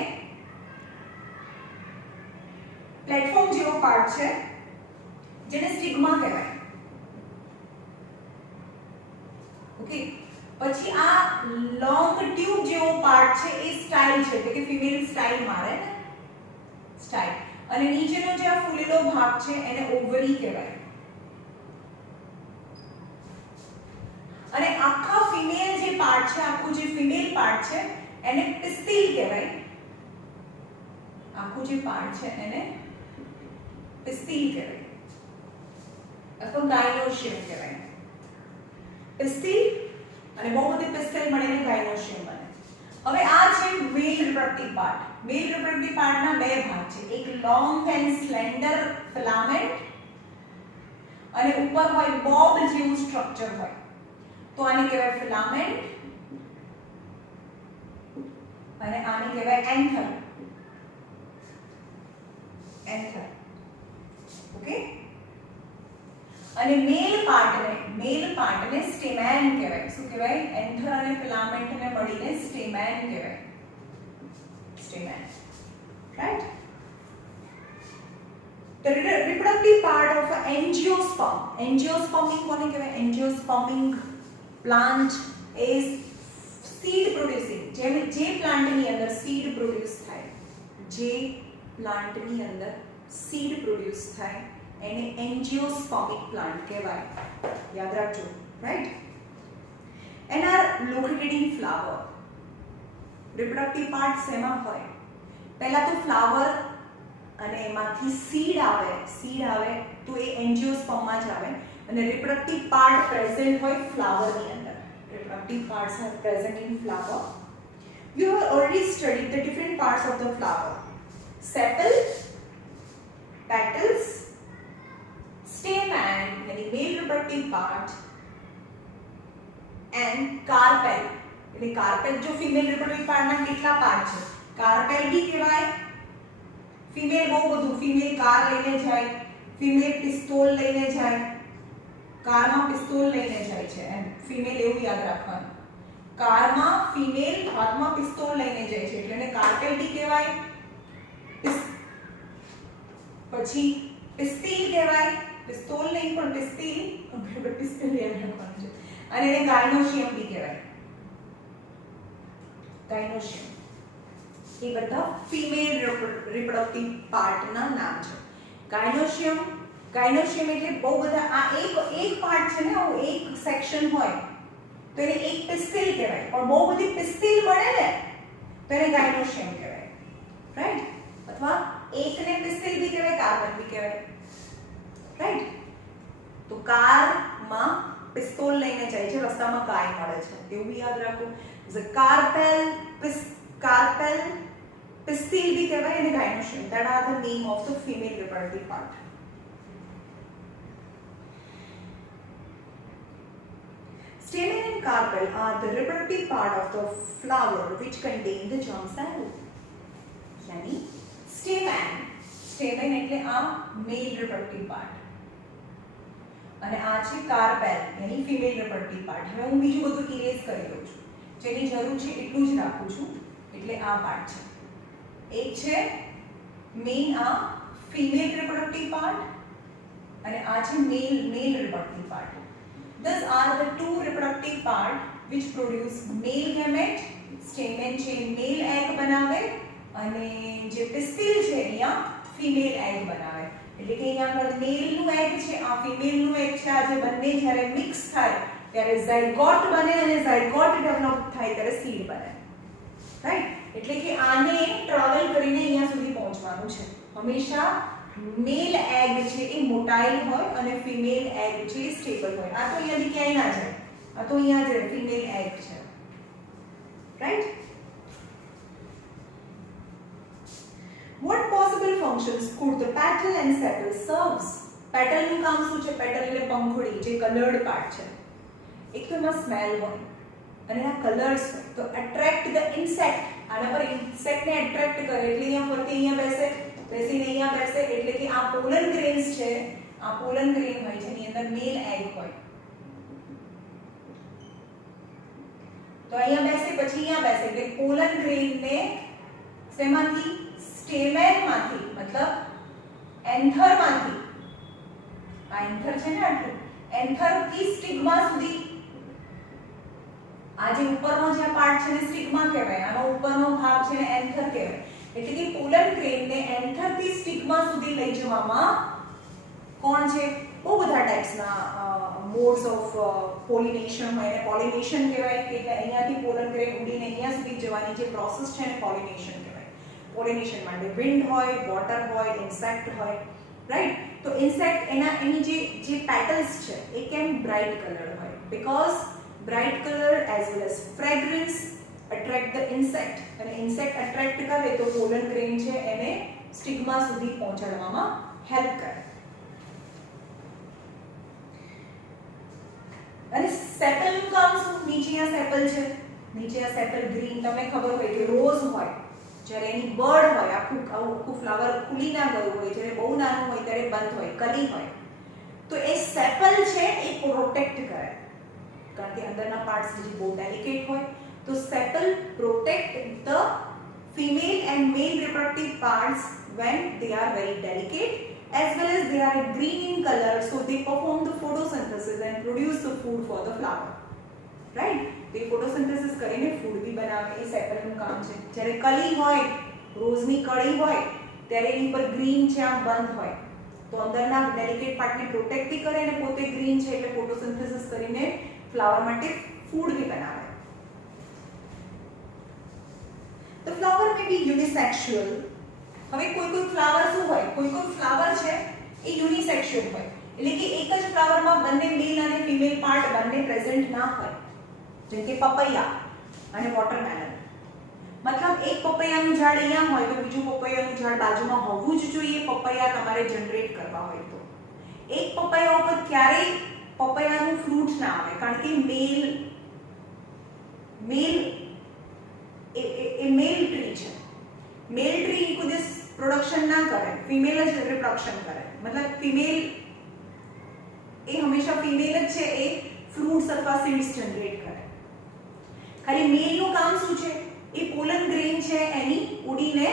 પ્લેટફોર્મ જેવો પાર્ટ છે જેને સ્ટિગ્મા કહેવાય. ઓકે, પછી આ લોંગ ટ્યુબ જેવો પાર્ટ છે એ સ્ટાઇલ છે, એટલે કે ફિમેલ સ્ટાઇલ મારે ને સ્ટાઇલ. અને નીચેનો જે આ ફૂલેલો ભાગ છે એને ઓવરી કહેવાય. અને આખા ફિમેલ જે પાર્ટ છે, આખું જે ફિમેલ પાર્ટ છે એને પિસ્ટિલ કહેવાય. આખું જે પાર્ટ છે એને પિસ્ટિલ કહેવાય અથવા ગાયનોશિયમ કહેવાય. પિસ્ટિલ અને બહુ બધી પિસ્ટિલ મળીને ગાયનોશિયમ બને. હવે આ છે મેલ રિપ્રોડક્ટિવ પાર્ટ. મેલ રિપ્રોડક્ટિવ પાર્ટના બે ભાગ છે, એક લોંગ એન્ડ સ્લેન્ડર ફિલામેન્ટ અને ઉપર હોય બોબ જેવું સ્ટ્રક્ચર હોય, તો આને કહેવાય ફિલામેન્ટ અને આને કહેવાય એન્થર. ઓકે, અને મેલ પાર્ટને સ્ટેમેન કહેવાય. શું કહેવાય? એન્થર અને ફિલામેન્ટને મળીને સ્ટેમેન કહેવાય. સ્ટેમેન, right? The reproductive part of an angiosperm. Angiosperming કોને કહેવાય? Angiosperming plant is seed producing. જે પ્લાન્ટની અંદર સીડ પ્રોડ્યુસ થાય, સીડ પ્રોડ્યુસ થાય એને એન્જિયોસ્પર્મિક પ્લાન્ટ કહેવાય. યાદ રાખજો, right? And are located in flower. Reproductive part શેમાં હોય? પહેલા તો ફ્લાવર અને એમાંથી સીડ આવે તો એ એન્જિયોસ્પર્મમાં જ આવે અને રિપ્રોડક્ટિવ પાર્ટ પ્રેઝન્ટ હોય ફ્લાવરની અંદર. Reproductive parts are present in flower. You have already studied the different parts of the flower: sepal, petals, stamen, yani male reproductive part, and carpel. એટલે carpel જો female reproductive part ના કેટલા part છે? carpel બી કહેવાય. Female બહુ બધું, female car લઈને જાય, ફિમેલ પિસ્તોલ લઈને જાય, કારમાં પિસ્તોલ લઈને જાય છે એમ. ફિમેલ એવું યાદ રાખવાનું, કારમાં ફિમેલ હાથમાં પિસ્તોલ લઈને જાય છે એટલે એને કાર્પેલ બી કહેવાય. પછી પિસ્તિલ કહેવાય, પિસ્તોલ નહીં પણ પિસ્તિલ, પિસ્તિલ યાદ રાખવાનું છે. અને એને ગાયનોશિયમ બી કહેવાય. ગાયનોશિયમ એ બધા ફિમેલ રિપ્રોડક્ટિવ પાર્ટના નામ છે. ગાયનોશિયમ એટલે બહુ બધા, આ એક પાર્ટ છે ને, આવું એક સેક્શન હોય તો એને એક પિસ્તિલ કહેવાય. પણ બહુ બધી પિસ્તિલ મળે ને તો એને ગાયનોશિયમ કહેવાય, રાઈટ? અથવા એકને પિસ્તિલ બી કહેવાય, કાર્પલ બી કહેવાય, રાઈટ? તો કારમાં પિસ્તોલ લઈને જાય છે, રસ્તામાં કાય મળે છે, એવું બી યાદ રાખો. કાર્પેલ, પિસ્તિલ બી કહેવાય અને ગાયનોશિયમ. That are the name of the female reproductive part. Stamen and carpel are the reproductive part of the flower which contain the germ cell. यानी stamen એટલે આ male reproductive part અને આ છે carpel यानी female reproductive part. હવે હું બીજું બધું ઇરેઝ કરી દઉં છું, જેની જરૂર છે એટલું જ રાખું છું. એટલે આ પાર્ટ છે, એક છે મેઇન આ female reproductive part અને આ છે male reproductive part. Thus are the two reproductive part which produce male gamete. stamen છે male egg બનાવે અને જે pistil છે અહીંયા female egg બનાવે. એટલે કે અહીંયા આગળ male નું egg છે, આ female નું egg છે. આ જે બંને જ્યારે મિક્સ થાય ત્યારે ઝાયગોટ બને અને ઝાયગોટ ડેવલપ થાય ત્યારે seed બને, રાઈટ? એટલે કે આને ટ્રાવેલ કરીને અહીંયા સુધી પહોંચવાનું છે. હંમેશા મેલ એગ છે એ મોટાઇલ હોય અને ફિમેલ એગ છે એ સ્ટેબલ હોય. આ તો અહીંયાથી ક્યાંય ના જાય, આ તો અહીંયા જ ફિમેલ એગ છે, right? What possible functions could the petal and sepal serves? Petal નું કામ શું છે? પેટલ એટલે પંખુડી, જે કલર્ડ પાર્ટ છે. એક તો એમાં સ્મેલ હોય અને આ કલર્સ હોય તો એટ્રેક્ટ ધ ઇન્સેક્ટ. આના પર ઇન્સેક્ટને એટ્રેક્ટ કરે એટલે અહીંયા ફરતી અહીંયા બેસીને અહીંયા બેસે એટલે કે આ પોલન ગ્રેન્સ છે, આ પોલન ગ્રેન હોય જેની અંદર મેલ એગ હોય, તો અહીંયા બેસે પછી અહીંયા બેસે એટલે પોલન ગ્રેન ને શેમાંથી સ્ટેમેન માંથી મતલબ એન્થર માંથી, આ એન્થર છે ને આટલું, એન્થર થી સ્ટિગ્મા સુધી, આ જે ઉપરનો જે પાર્ટ છે ને સ્ટિગ્મા કહેવાય, આનો ઉપરનો ભાગ છે ને એન્થર કહેવાય. એટલે કે પોલન ગ્રેન ને એન્થર થી સ્ટિગ્મા સુધી લઈ જવામાં કોણ છે, બહુ બધા ટાઈપ્સના મોડ્સ ઓફ પોલિનેશન હોય ને પોલિનેશન કહેવાય કે અહીંયાથી પોલન ગ્રેન ઉડીને અહીંયા સુધી જવાની જે પ્રોસેસ છે ને પોલિનેશન કહેવાય. પોલિનેશન માટે વિન્ડ હોય, વોટર હોય, ઇન્સેક્ટ હોય, રાઈટ. તો ઇન્સેક્ટ એની જે પેટલ્સ છે એ કેમ બ્રાઇટ કલર હોય, because bright color as well as fragrance attract the insect, અને insect attract કરે તો પોલન ગ્રેન છે એને સ્ટિગ્મા સુધી પહોંચાડવામાં હેલ્પ કરે. અને સેપલ નું કામ શું, નીચે આ સેપલ છે, નીચે આ સેપલ ગ્રીન, તમને ખબર હોય કે રોઝ હોય જ્યારે એની બર્ડ હોય આખું ફ્લાવર ખુલી ના ગયું હોય, જ્યારે બહુ નાનું હોય ત્યારે બંધ હોય, કલી હોય, તો એ સેપલ છે એ પ્રોટેક્ટ કરે, કારણ કે અંદરના પાર્ટ્સ જે બહુ ડેલિકેટ હોય, તો sepal protect the female and male reproductive parts when they are very delicate as well as they are green in color, so they perform the photosynthesis and produce the food for the flower, right. they photosynthesis કરીને food બી બનાવે, એ સેપલ નું કામ છે. જ્યારે કલી હોય, રોઝની કળી હોય ત્યારે એની પર ગ્રીન છે આમ બંધ હોય, તો અંદરના ડેલિકેટ પાર્ટને પ્રોટેક્ટ બી કરે અને પોતે ગ્રીન છે એટલે ફોટોસિન્થેસિસ કરીને ફ્લાવર માટે ફૂડ બી બનાવે. The flower may be unisexual. હવે કોઈ ફ્લાવર શું હોય, કોઈ ફ્લાવર છે એ યુનિસેક્સ્યુઅલ હોય, એટલે કે એક જ ફ્લાવરમાં બંને મેલ અને ફિમેલ પાર્ટ બંને પ્રેઝન્ટ ના હોય, જેમ કે પપૈયા અને વોટરમેલન. મતલબ એક પપૈયાનું ઝાડ અહીંયા હોય તો બીજું પપૈયાનું ઝાડ બાજુમાં હોવું જ જોઈએ પપૈયા તમારે જનરેટ કરવા હોય તો. એક પપૈયા ઉપર ક્યારેય પપૈયાનું ફ્રૂટ ના આવે, કારણ કે મેલ ટ્રી છે, મેલ ટ્રી કોઈ દિવસ પ્રોડક્શન ના કરે, ફિમેલ જ રિપ્રોડક્શન કરે, મતલબ ફિમેલ એ હંમેશા ફિમેલ જ છે એ ફ્રૂટ્સ અથવા સીડ્સ જનરેટ કરે. ખાલી મેલનું કામ શું છે, એ પોલન ગ્રેન છે એની ઉડીને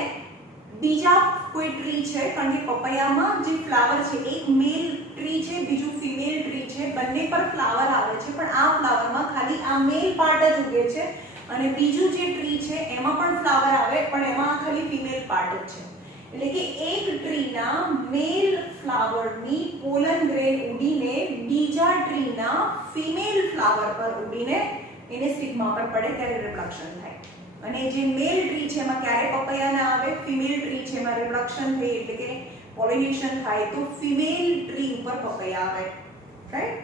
બીજા કોઈ ટ્રી છે, કારણ કે પપૈયામાં જે ફ્લાવર છે એક મેલ ટ્રી છે બીજું ફિમેલ ટ્રી છે, બંને પર ફ્લાવર આવે છે, પણ આ ફ્લાવરમાં ખાલી આ મેલ પાર્ટ જ ઉગે છે અને બીજું જે ટ્રી છે એમાં પણ ફ્લાવર આવે પણ એમાં ખાલી ફિમેલ પાર્ટ જ છે. એટલે કે એક ટ્રીના મેલ ફ્લાવરની પોલન ગ્રેન ઉડીને બીજા ટ્રીના ફિમેલ ફ્લાવર પર ઉડીને એને સ્ટિગ્મા પર પડે ત્યારે રિપ્રોડક્શન થાય. અને જે મેલ ટ્રી છે એમાં ક્યારે પપૈયા ના આવે, ફિમેલ ટ્રી છે એમાં રિપ્રોડક્શન થાય એટલે કે પોલિનેશન થાય તો ફિમેલ ટ્રી ઉપર પપૈયા આવે, રાઈટ.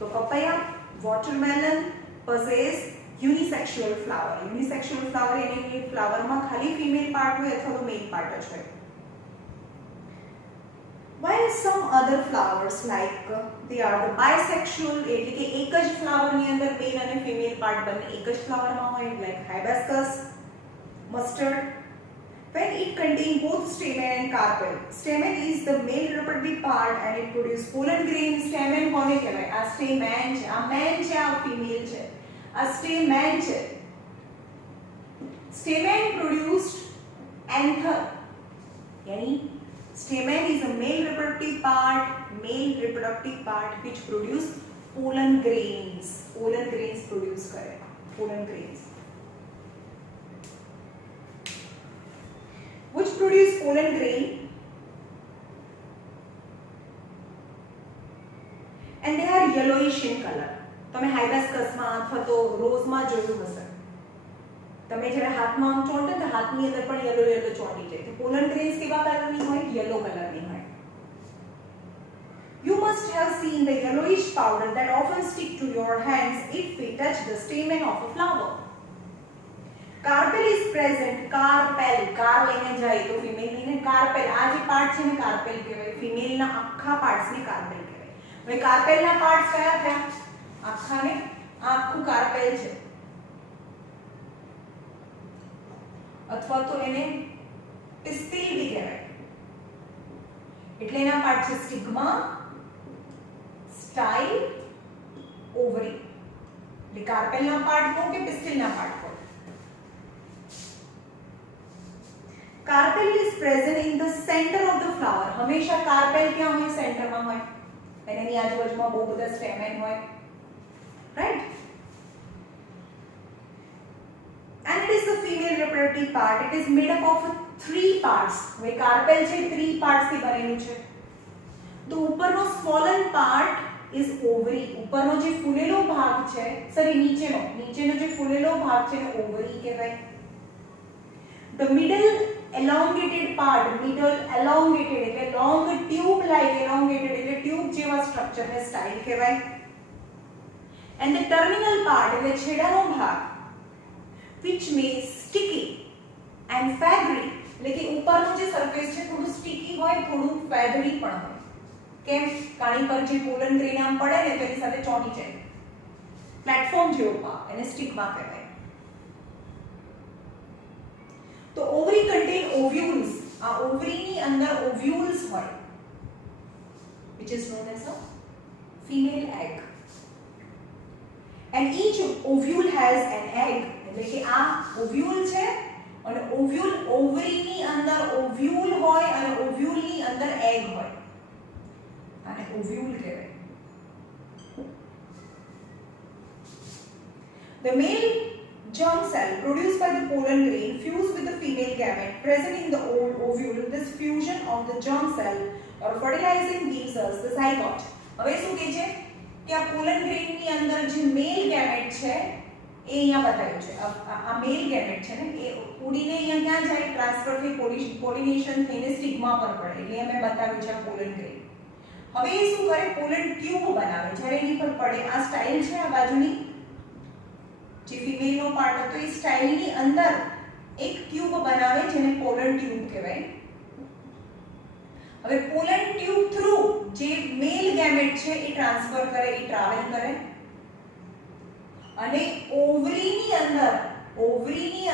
તો પપૈયા, watermelon possess unisexual flower. Unisexual flower એટલે કે ફ્લાવરમાં ખાલી ફિમેલ પાર્ટ હોય અથવા તો મેલ પાર્ટ જ હોય. While some other flowers like they are the bisexual, એટલે કે એક જ ફ્લાવરની અંદર મેલ અને ફિમેલ પાર્ટ બંને એક જ ફ્લાવરમાં હોય, like hibiscus, mustard, when it contain both stamen and carpel. Stamen is the male reproductive part and it produce pollen grain. Stamen કોને કહેવાય, આ stamen છે, આ man છે, આ female છે, આ stamen છે. Stamen produced anther, yani stamen is a male reproductive part which produce pollen grains. Pollen grains produce करे, pollen grains which produce pollen grain and they are yellowish in color. તમે હાઇબિસ્કસમાં અથવા તો રોઝમાં જોયું હશે, તમે જ્યારે હાથમાં આમ ચોંટો તો હાથની અંદર પણ યલો ચોંટી જાય, તો પોલન ગ્રેન્સ કેવા કલરની હોય, યલો કલરની હોય. You must have seen the yellowish powder that often stick to your hands if we touch the stamen of a flower. Carpel is present. Carpel, car લઈને જાય તો ફિમેલ ને કાર્પેલ, આ જે પાર્ટ છે ને કાર્પેલ કહેવાય, ફિમેલના આખા પાર્ટ્સને કાર્પેલ કહેવાય. હવે કાર્પેલના પાર્ટ્સ કયા થયા, આખાને આખું કાર્પેલ છે અથવા તો એને પિસ્તિલ બી કહેવાય. એટલે એના પાર્ટ છે સ્ટિગ્મા, સ્ટાઇલ ઓવરી. એટલે કાર્પેલના પાર્ટ કહો કે પિસ્ટિલના પાર્ટ કહો. Carpel is present in the centre of the flower. હંમેશા કાર્પેલ ક્યાં હોય? સેન્ટરમાં હોય. અને એની આજુબાજુમાં બહુ બધા સ્ટેમેન હોય, right? And it is the female reproductive part. It is made up of 3 parts. હવે કાર્પેલ છે 3 પાર્ટ્સ થી બનેલું છે. તો ઉપરનો swollen part is ovary. ઉપરનો જે ફૂલેલો ભાગ છે, સોરી નીચેનો જે ફૂલેલો ભાગ છે એને ovary કહેવાય. The middle elongated part, middle elongated એટલે long tube like elongated એટલે ટ્યુબ જેવા સ્ટ્રક્ચર ને સ્ટાઇલ કહેવાય. And the terminal part એટલે છેડાનો ભાગ which may sticky and feathery એટલે કે ઉપરનું જે સરફેસ છે થોડું સ્ટીકી હોય, થોડું feathery પણ હોય. કેમ? કાણી પર જે પોલન ગ્રેન આમ પડે ને તેની સાથે ચોંટી જાય. પ્લેટફોર્મ જેવો ભાગ એને સ્ટિગમા કહેવાય. તો ઓવરી contain ovules. આ ઓવરીની અંદર ઓવ્યુલ્સ હોય which is known as a female egg. And each ovule has an egg. એટલે કે આ ઓવ્યુલ છે અને ઓવ્યુલ ઓવરીની અંદર ઓવ્યુલ હોય અને ઓવ્યુલની અંદર એગ હોય. આને ઓવ્યુલ કહેવાય. The male germ cell produced by the pollen grain fused with the female gamete present in the ovule. This fusion of the germ cell or fertilizing gives us the zygote. હવે શું કહે છે કે આ pollen ગ્રેનની અંદર જે મેલ gamete છે એ અહીંયા બતાવ્યું છે. આ મેલ ગેમેટ છે ને એ ઉડીને અહીંયા ક્યાં જાય? ટ્રાન્સફર થઈ પોલિનેશન થઈને સ્ટિગ્મા પર પડે. એટલે અમે બતાવ્યું છે આ પોલન ગ્રેન. હવે એ શું કરે? પોલન ટ્યુબ બનાવે. જ્યારે એની પર પડે આ સ્ટાઇલ છે, આ બાજુની જે ફિમેલનો પાર્ટ હતો એ સ્ટાઇલની અંદર એક ટ્યુબ બનાવે જેને પોલન ટ્યુબ કહેવાય. હવે પોલન ટ્યુબ થ્રુ જે મેલ ગેમેટ છે એ ટ્રાન્સફર કરે, એ ટ્રાવેલ કરે અને ઓવરીની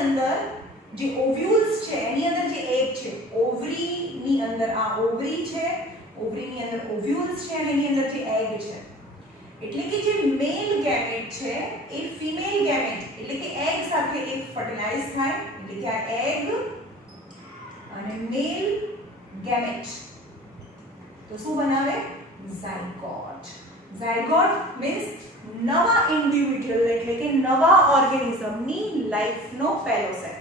અંદર જે ઓવ્યુલ્સ છે એની અંદર જે એગ છે, ઓવરીની અંદર આ ઓવરી છે, ઓવરીની અંદર ઓવ્યુલ્સ છે અને એની અંદર જે એગ છે. એટલે કે જે મેલ ગેમેટ છે એ ફિમેલ ગેમેટ એટલે કે એગ સાથે એક ફર્ટિલાઇઝ થાય. એટલે કે આ એગ અને મેલ ગેમેટ તો શું બનાવે? ઝાયગોટ. ઝાયગોટ મીન્સ નવા ઇન્ડિવિડ્યુઅલ એટલે કે નવા ઓર્ગેનિઝમની લાઈફનો પહેલો સેટ,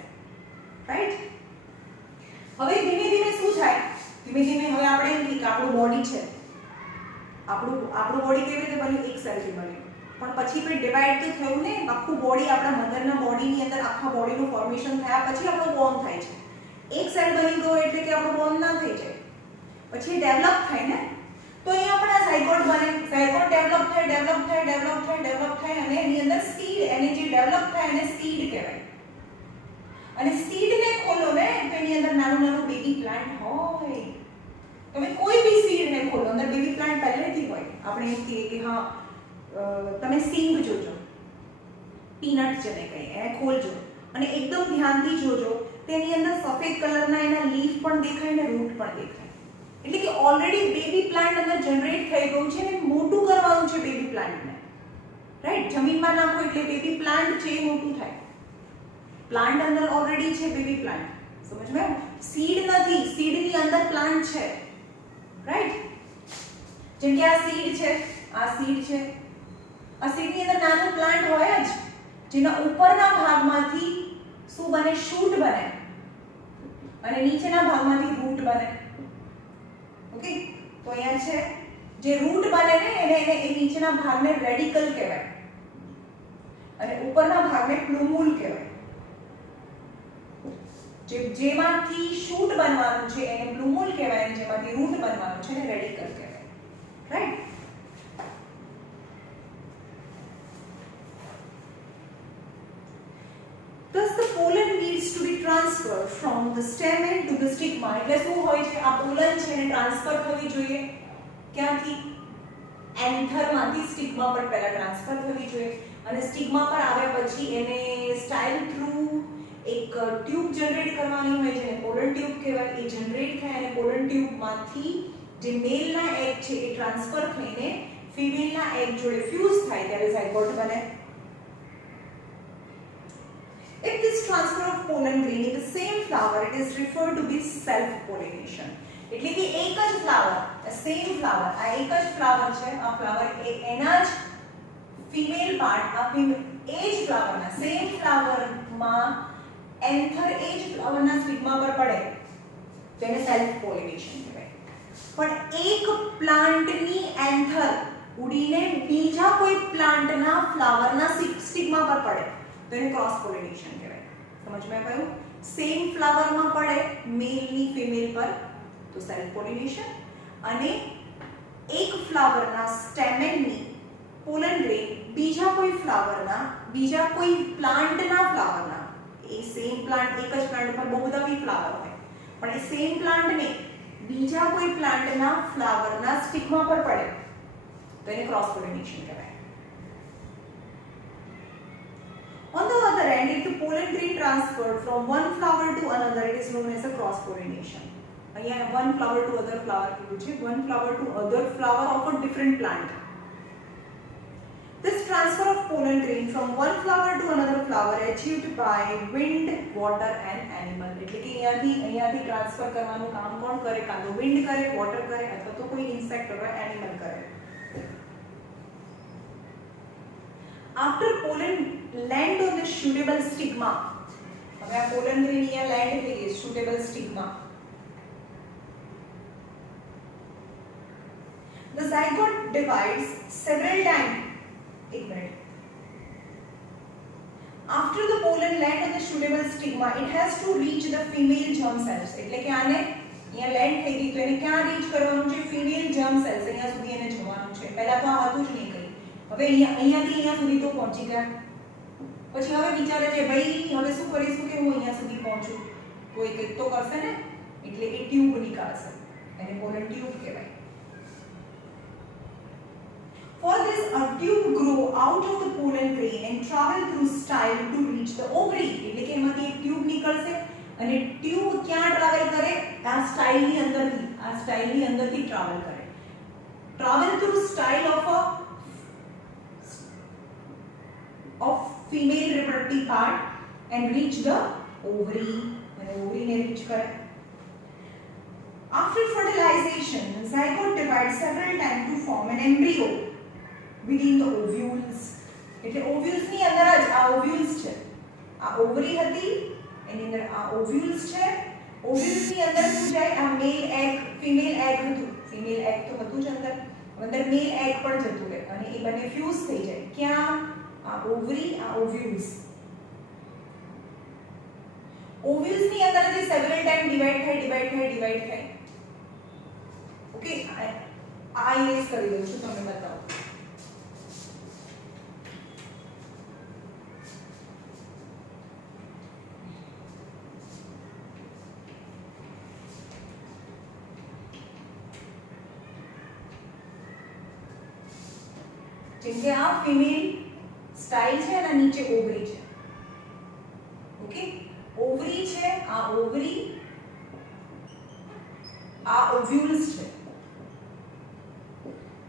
રાઈટ? હવે ધીમે ધીમે શું થાય? ધીમે ધીમે હવે આપણે એમ કહીએ કે આપણું બોડી છે, આપણું બોડી કેવી રીતે બન્યું? એક સેલથી બન્યું. પણ પછી પછી ડિવાઇડ તો થયું ને. આખું બોડી આપણા મધરના બોડીની અંદર આખા બોડીનું ફોર્મેશન થયા પછી આપણો બોન થાય છે. એક સેલ બની ગયો એટલે કે આપણો બોન ના થઈ જાય, પછી ડેવલપ થાય ને. તો અહીંયા પણ આ ઝાયગોટ બને. ઝાયગોટ ડેવલપ થાય અને એની અંદર સીડ, એને જે ડેવલપ થાય એને સીડ કહેવાય. અને સીડને ખોલો ને તો એની અંદર નાનું બેબી પ્લાન્ટ હોય. તમે કોઈ બી સીડને ખોલો, અંદર બેબી પ્લાન્ટ પહેલેથી હોય. આપણે એમ કહીએ કે હા તમે સિંગ જોજો, પીનટ જેને કહીએ, એને ખોલજો અને એકદમ ધ્યાનથી જોજો. તેની અંદર સફેદ કલરના એના લીફ પણ દેખાય ને રૂટ પણ દેખાય. એટલે કે ઓલરેડી બેબી પ્લાન્ટ અંદર જનરેટ થઈ ગયું છે અને મોટું કરવાનું છે બેબી પ્લાન્ટને, રાઈટ? જમીનમાં નાખો એટલે બેબી પ્લાન્ટ છે એ મોટું થાય. પ્લાન્ટ અંદર ઓલરેડી છે બેબી પ્લાન્ટ. સમજમાં? સીડ નથી, સીડની અંદર પ્લાન્ટ છે, રાઈટ? જેમ કે આ સીડ છે, આ સીડ છે. આ સીડની અંદર નાનું પ્લાન્ટ હોય જ, જેના ઉપરના ભાગમાંથી શું બને? શૂટ બને અને નીચેના ભાગમાંથી રૂટ બને. ઓકે, તો અહીંયા છે જે રૂટ બને ને એને નીચેના ભાગને રેડિકલ કહેવાય અને ઉપરના ભાગને પ્લુમુલ કહેવાય. જેમાંથી શૂટ બનવાનું છે એને પ્લુમુલ કહેવાય અને જેમાંથી રૂટ બનવાનું છે એને રેડિકલ કહેવાય, right? Thus the pollen needs to be transferred from the stamen to the stigma. એટલે શું હોય છે? આ પોલન છે એને ટ્રાન્સફર થવી જોઈએ. ક્યાંથી? એન્થરમાંથી સ્ટિગ્મા પર પહેલા ટ્રાન્સફર થવી જોઈએ અને સ્ટિગ્મા પર આવ્યા પછી એને સ્ટાઇલ થ્રુ એક ટ્યુબ જનરેટ કરવાની હોય જેને પોલન ટ્યુબ કહેવાય. એ જનરેટ થાય અને પોલન ટ્યુબમાંથી જે મેલના એગ છે એ ટ્રાન્સફર થઈને ફિમેલના એગ જોડે ફ્યુઝ થાય ત્યારે ઝાયગોટ બને. If this transfer of pollen grain in the same flower, it is referred to be self pollination. એટલે કે એક જ ફ્લાવર, સેમ ફ્લાવર, આ એક જ ફ્લાવર છે, આ ફ્લાવર એના જ ફિમેલ પાર્ટ, આ એ જ ફ્લાવરના સેમ ફ્લાવરમાં એન્થર એ જ ફ્લાવરના સ્ટિગ્મા પર પડે તો એને સેલ્ફ પોલિનેશન કહેવાય. પણ એક પ્લાન્ટની એન્થર ઉડીને બીજા કોઈ પ્લાન્ટના ફ્લાવરના સ્ટિગ્મા પર પડે તો એને ક્રોસ પોલિનેશન કહેવાય. સમજમાં આવ્યું? સેમ ફ્લાવરમાં પડે મેલની ફિમેલ પર તો સેલ્ફ પોલિનેશન, અને એક ફ્લાવરના સ્ટેમેનની પોલન ગ્રેન બીજા કોઈ ફ્લાવરના, બીજા કોઈ પ્લાન્ટના ફ્લાવરના, એ સેમ પ્લાન્ટ, એક જ પ્લાન્ટ પર બહુ બધા બી ફ્લાવર હોય પણ એ સેમ પ્લાન્ટને બીજા કોઈ પ્લાન્ટના ફ્લાવરના સ્ટિગ્મા પર પડે તો એને ક્રોસ પોલિનેશન કહેવાય. On the other hand, if the pollen grain transferred from one flower to another, it is known as a cross pollination. અહીંયા one flower to other flower કીધું છે, one flower to other flower of a different plant. This transfer of pollen grain from one flower to another flower achieved by wind, water and animal. એટલે કે અહીંયાથી transfer કરવાનું કામ કોણ કરે? કાં તો વિન્ડ કરે, વોટર કરે, અથવા તો કોઈ ઇન્સેક્ટ અથવા એનિમલ કરે. After pollen land on the suitable stigma, હવે આ pollen grain અહીંયા land થઈ ગઈ suitable stigma, the zygote divides several times. एक minute. After the pollen land on the suitable stigma, it has to reach the female germ cells. એટલે કે આને અહીંયા land થઈ ગઈ તો એને ક્યાં રીચ કરવાનું છે? female germ cells અહીંયા સુધી એને જવાનું છે. પહેલા તો આ હતું જ નહીં કઈ, હવે અહીંયાથી અહીંયા સુધી તો પહોંચી ગયા. પછી હવે વિચારે છે ભાઈ હવે શું કરીશું કે હું અહીંયા સુધી પહોંચું, કોઈ કંઈક તો કરશે ને, એટલે એ ટ્યુબ નીકાળશે, એને પોલન ટ્યુબ કહેવાય. For this, a tube grow out of the pollen grain and travel through style to reach the ovary. એટલે કે એમાંથી એક ટ્યુબ નીકળશે અને ટ્યુબ ક્યાં ટ્રાવેલ કરે? આ સ્ટાઇલની અંદરથી, આ સ્ટાઇલની અંદરથી ટ્રાવેલ કરે. Travel through style of female reproductive part and reach the ovary. અને ઓવરીને રીચ કરે. After fertilization, the zygote divides several times to form an embryo within the ovules. એટલે ઓવ્યુલ્સ ની અંદર જ આ ઓવ્યુલ્સ છે, આ ઓવરી હતી એની અંદર આ ઓવ્યુલ્સ છે. ઓવ્યુલ્સ ની અંદર શું જાય? આ મેલ એગ, ફિમેલ એગ હતું, ફિમેલ એગ તો હતું જ અંદર, અંદર મેલ એગ પણ જતું રહે અને એ બંને ફ્યુઝ થઈ જાય. ક્યાં? આ ઓવરી, આ ઓવ્યુલ્સ. ઓવ્યુલ્સ ની અંદર જે સેવરલ ટાઈમ ડિવાઇડ થાય. ઓકે, આ ઇરેઝ કરી દઉં છું, તમને બતાવો. જેમ કે આ ફિમેલ સ્ટાઇલ છે અને નીચે ઓવરી છે. ઓકે, ઓવરી છે, આ ઓવરી, આ ઓવ્યુલ્સ છે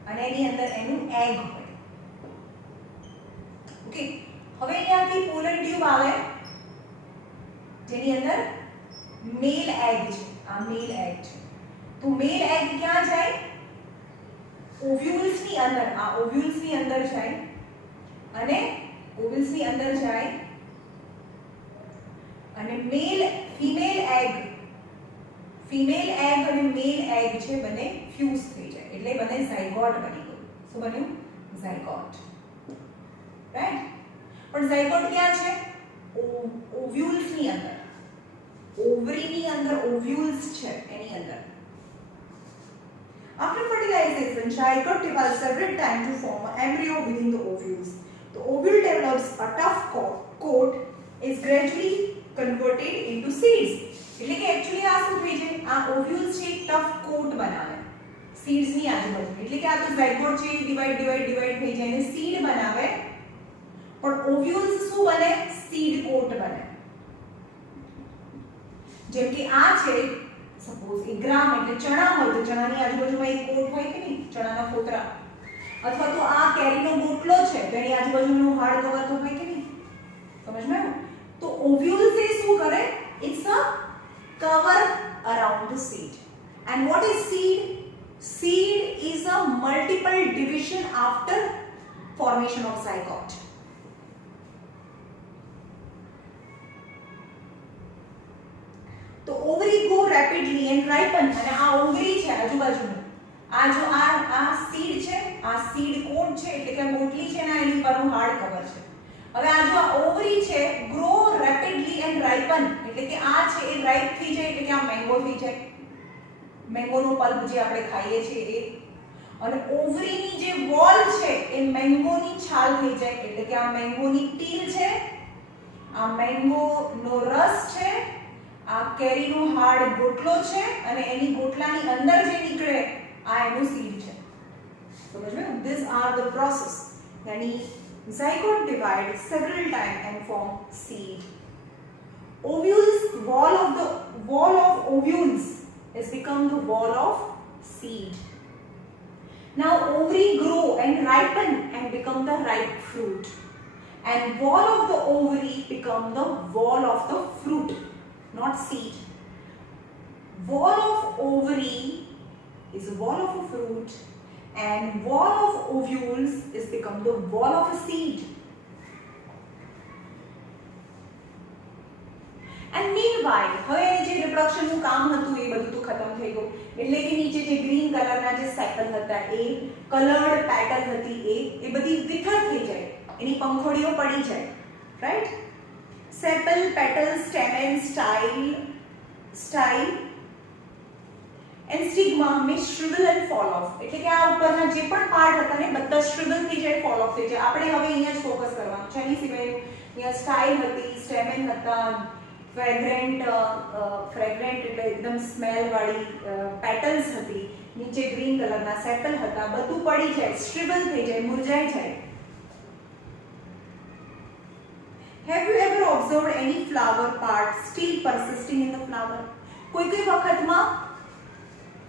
અને એની અંદર એનું એગ હોય. ઓકે, હવે અહીંયાથી પોલન ટ્યુબ આવે જેની અંદર મેલ એગ છે, આ મેલ એગ છે. તો મેલ એગ ક્યાં જાય? ઓવ્યુલ્સ ની અંદર, આ ઓવ્યુલ્સ ની અંદર જાય અને ઓવ્યુલ્સ ની અંદર જાય અને ફિમેલ એગ અને મેલ એગ છે બંને ફ્યુઝ થઈ જાય એટલે બંને ઝાયગોટ બની ગયું. શું બન્યું? ઝાયગોટ. રાઈટ? પણ ઝાયગોટ ક્યાં છે? ઓવ્યુલ્સ ની અંદર, ઓવરી ની અંદર ઓવ્યુલ્સ છે એની અંદર. After fertilization, zygote divides several times to form an embryo within the ovules. The ovule develops a tough coat, is gradually converted into seeds. એટલે કે એક્ચ્યુઅલી આ શું થઈ છે? આ ઓવ્યુલ્સ છે એક ટફ કોટ બનાવે સીડ્સ ની આજુબાજુ. એટલે કે આ તો ઝાયગોટ છે ડિવાઇડ થઈ જાય અને સીડ બનાવે, પણ ઓવ્યુલ્સ શું બને? સીડ કોટ બને. જેમ કે આ છે સપોઝ એક ગ્રામ એટલે ચણા હોય તો ચણાની આજુબાજુમાં એક કોટ હોય કે નહીં, ચણાના ફોતરા. અથવા તો આ કેરીનો ગોટલો છે તો એની આજુબાજુનું હાર્ડ કવર તો હોય કે નહીં, સમજમાં આવ્યું? તો ઓવ્યુલ્સ એ શું કરે? It's a cover around the seed. And what is seed? Seed is a multiple division after formation of zygote. તો ઓવરી grow rapidly and ripen. અને આ ઓવરી છે આજુબાજુનું, આ જો આ સીડ છે, આ સીડ કોટ છે એટલે કે મોટલી છે ને એની પરનું હાર્ડ કવર છે. હવે આ જો ઓવરી છે ગ્રો રેપિડલી એન્ડ રાઇપન એટલે કે આ છે એ રાઇપ થઈ જાય એટલે કે આ મેંગો થઈ જાય, મેંગોનો પલ્પ જે આપણે ખાઈએ છીએ એ. અને ઓવરીની જે વોલ છે એ મેંગોની છાલ થઈ જાય એટલે કે આ મેંગોની પીલ છે, આ મેંગોનો રસ છે, આ કેરીનો હાર્ડ ગોટલો છે અને એની ગોટલાની અંદર જે નીકળે આ એનું સીડ છે. સમજ્યું? These are the process. यानी zygote divide several times and form seed. Ovules, wall of ovules has become the wall of seed. Now ovary grow and ripen and become the ripe fruit, and wall of the ovary become the wall of the fruit, not seed. Wall of ovary is a wall of a fruit, and wall of ovules is become the wall of a seed. And meanwhile, હવે એની જે reproduction નું કામ હતું એ બધું તો ખતમ થઈ ગયું એટલે કે નીચે જે ગ્રીન કલરના જે સેપલ હતા એ કલર્ડ પેટલ હતી એ બધી વિથર થઈ જાય, એની પંખોડીઓ પડી જાય, right? Sepal, petal, stamen, style and stigma may shrivel and fall off. એટલે કે આ ઉપરના જે પણ પાર્ટ હતા ને બધા shrivel થઈ જાય, fall off થઈ જાય. આપણે હવે અહીંયા જ ફોકસ કરવાનું છે. એની સિવાય અહીંયા સ્ટાઇલ હતી, સ્ટેમેન હતા, ફ્રેગ્રન્ટ એટલે એકદમ સ્મેલ વાળી પેટલ્સ હતી, નીચે ગ્રીન કલરના સેપલ હતા, બધું પડી જાય, shrivel થઈ જાય, મુરઝાઈ જાય. Have you ever observed any flower part still persisting in the flower? કોઈ વખતમાં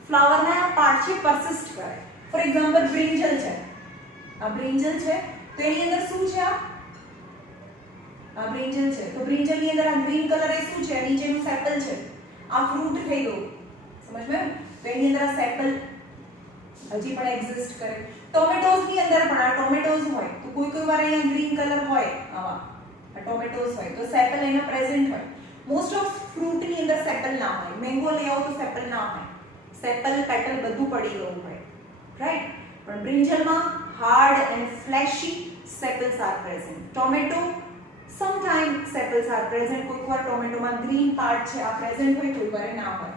ફ્લાવરના પાર્ટ છે પરસિસ્ટ કરે. ફોર એક્ઝામ્પલ બ્રિંજલ છે, આ બ્રિંજલ છે તો એની અંદર શું છે? આ બ્રિંજલ છે તો બ્રિંજલની અંદર આ ગ્રીન કલર એ શું છે? નીચેનું સેપલ છે, આ ફ્રૂટ થઈ ગયું, સમજમાં? તો એની અંદર આ સેપલ હજી પણ એક્ઝિસ્ટ કરે. ટોમેટોઝની અંદર પણ આ ટોમેટોઝ હોય તો કોઈ વાર અહીંયા ગ્રીન કલર હોય, આવા આ ટોમેટોઝ હોય તો સેપલ એના પ્રેઝન્ટ હોય. મોસ્ટ ઓફ ફ્રૂટની અંદર સેપલ ના હોય. મેંગો લઈ આવો તો સેપલ ના હોય, સેપલ પેટલ બધું પડી ગયું હોય, રાઈટ? પણ બ્રિંજલમાં hard and fleshy sepals are present. Tomato sometime sepals are present. કોઈકવાર ટોમેટોમાં ગ્રીન પાર્ટ છે આ પ્રેઝન્ટ હોય, કોઈકવાર ના હોય.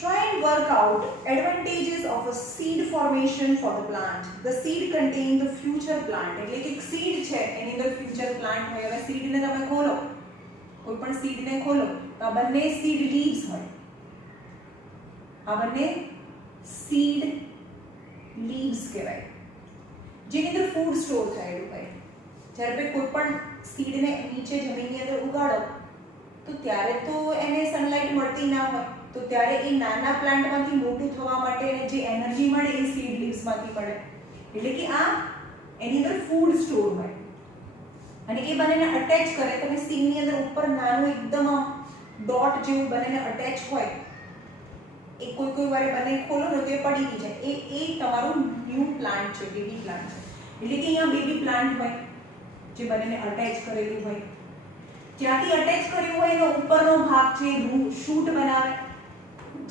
Try and work out advantages of a seed formation for the plant. The seed contain the future plant. એટલે કે seed છે એની અંદર future plant હોય. હવે seed ને તમે ખોલો, કોઈ પણ seed ને ખોલો તો આ બંને seed leaves હોય, આ બંને seed leaves કહેવાય, જેની અંદર ફૂડ સ્ટોર થયેલું હોય. જ્યારે કોઈ પણ seed ને નીચે જમીનની અંદર ઉગાડો તો ત્યારે તો એને સનલાઇટ મળતી ના હોય, તો ત્યારે એ નાના પ્લાન્ટમાંથી મોટું થવા માટે જે એનર્જી મળે એ સીડ લીવ્સમાંથી મળે. એટલે કે આ એની અંદર ફૂડ સ્ટોર હોય અને એ બંનેને અટેચ કરે. તમે સીડની અંદર ઉપર નાનું એકદમ ડોટ જેવું બંનેને અટેચ હોય, એ કોઈ વાર બંને ખોલો ને તો એ પડી જાય, એ તમારું ન્યૂ પ્લાન્ટ છે, બેબી પ્લાન્ટ છે. એટલે કે અહીંયા બેબી પ્લાન્ટ હોય જે બંનેને અટેચ કરેલું હોય. જ્યાંથી અટેચ કર્યું હોય એનો ઉપરનો ભાગ છે શૂટ બનાવે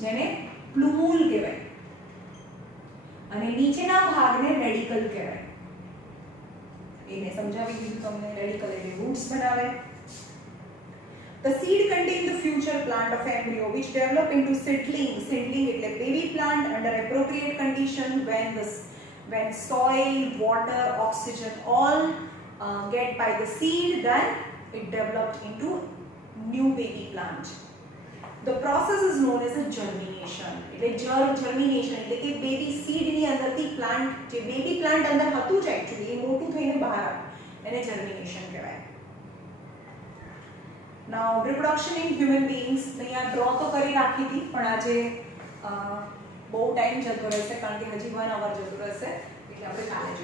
જેને પ્લુમુલ કહેવાય અને નીચેના ભાગને રેડિકલ કહેવાય. એને સમજાવી દીધું તમને. રેડિકલ એટલે રૂટ્સ બનાવે. The seed contain the future plant of embryo which develop into seedling. Seedling એટલે baby plant under appropriate condition when soil, water, oxygen all get by the seed, then it developed into new baby plant. The process is known as a germination. એટલે germination એટલે કે baby seed ની અંદરથી plant, જે baby plant અંદર હતું જ actually એ મોટું થઈને બહાર આવે, એને germination કહેવાય. Now reproduction in human beings અહીંયા ડ્રો તો કરી રાખી હતી, પણ આજે બહુ ટાઈમ જતો રહેશે કારણ કે હજી 1 hour જતો રહેશે એટલે આપણે કાલે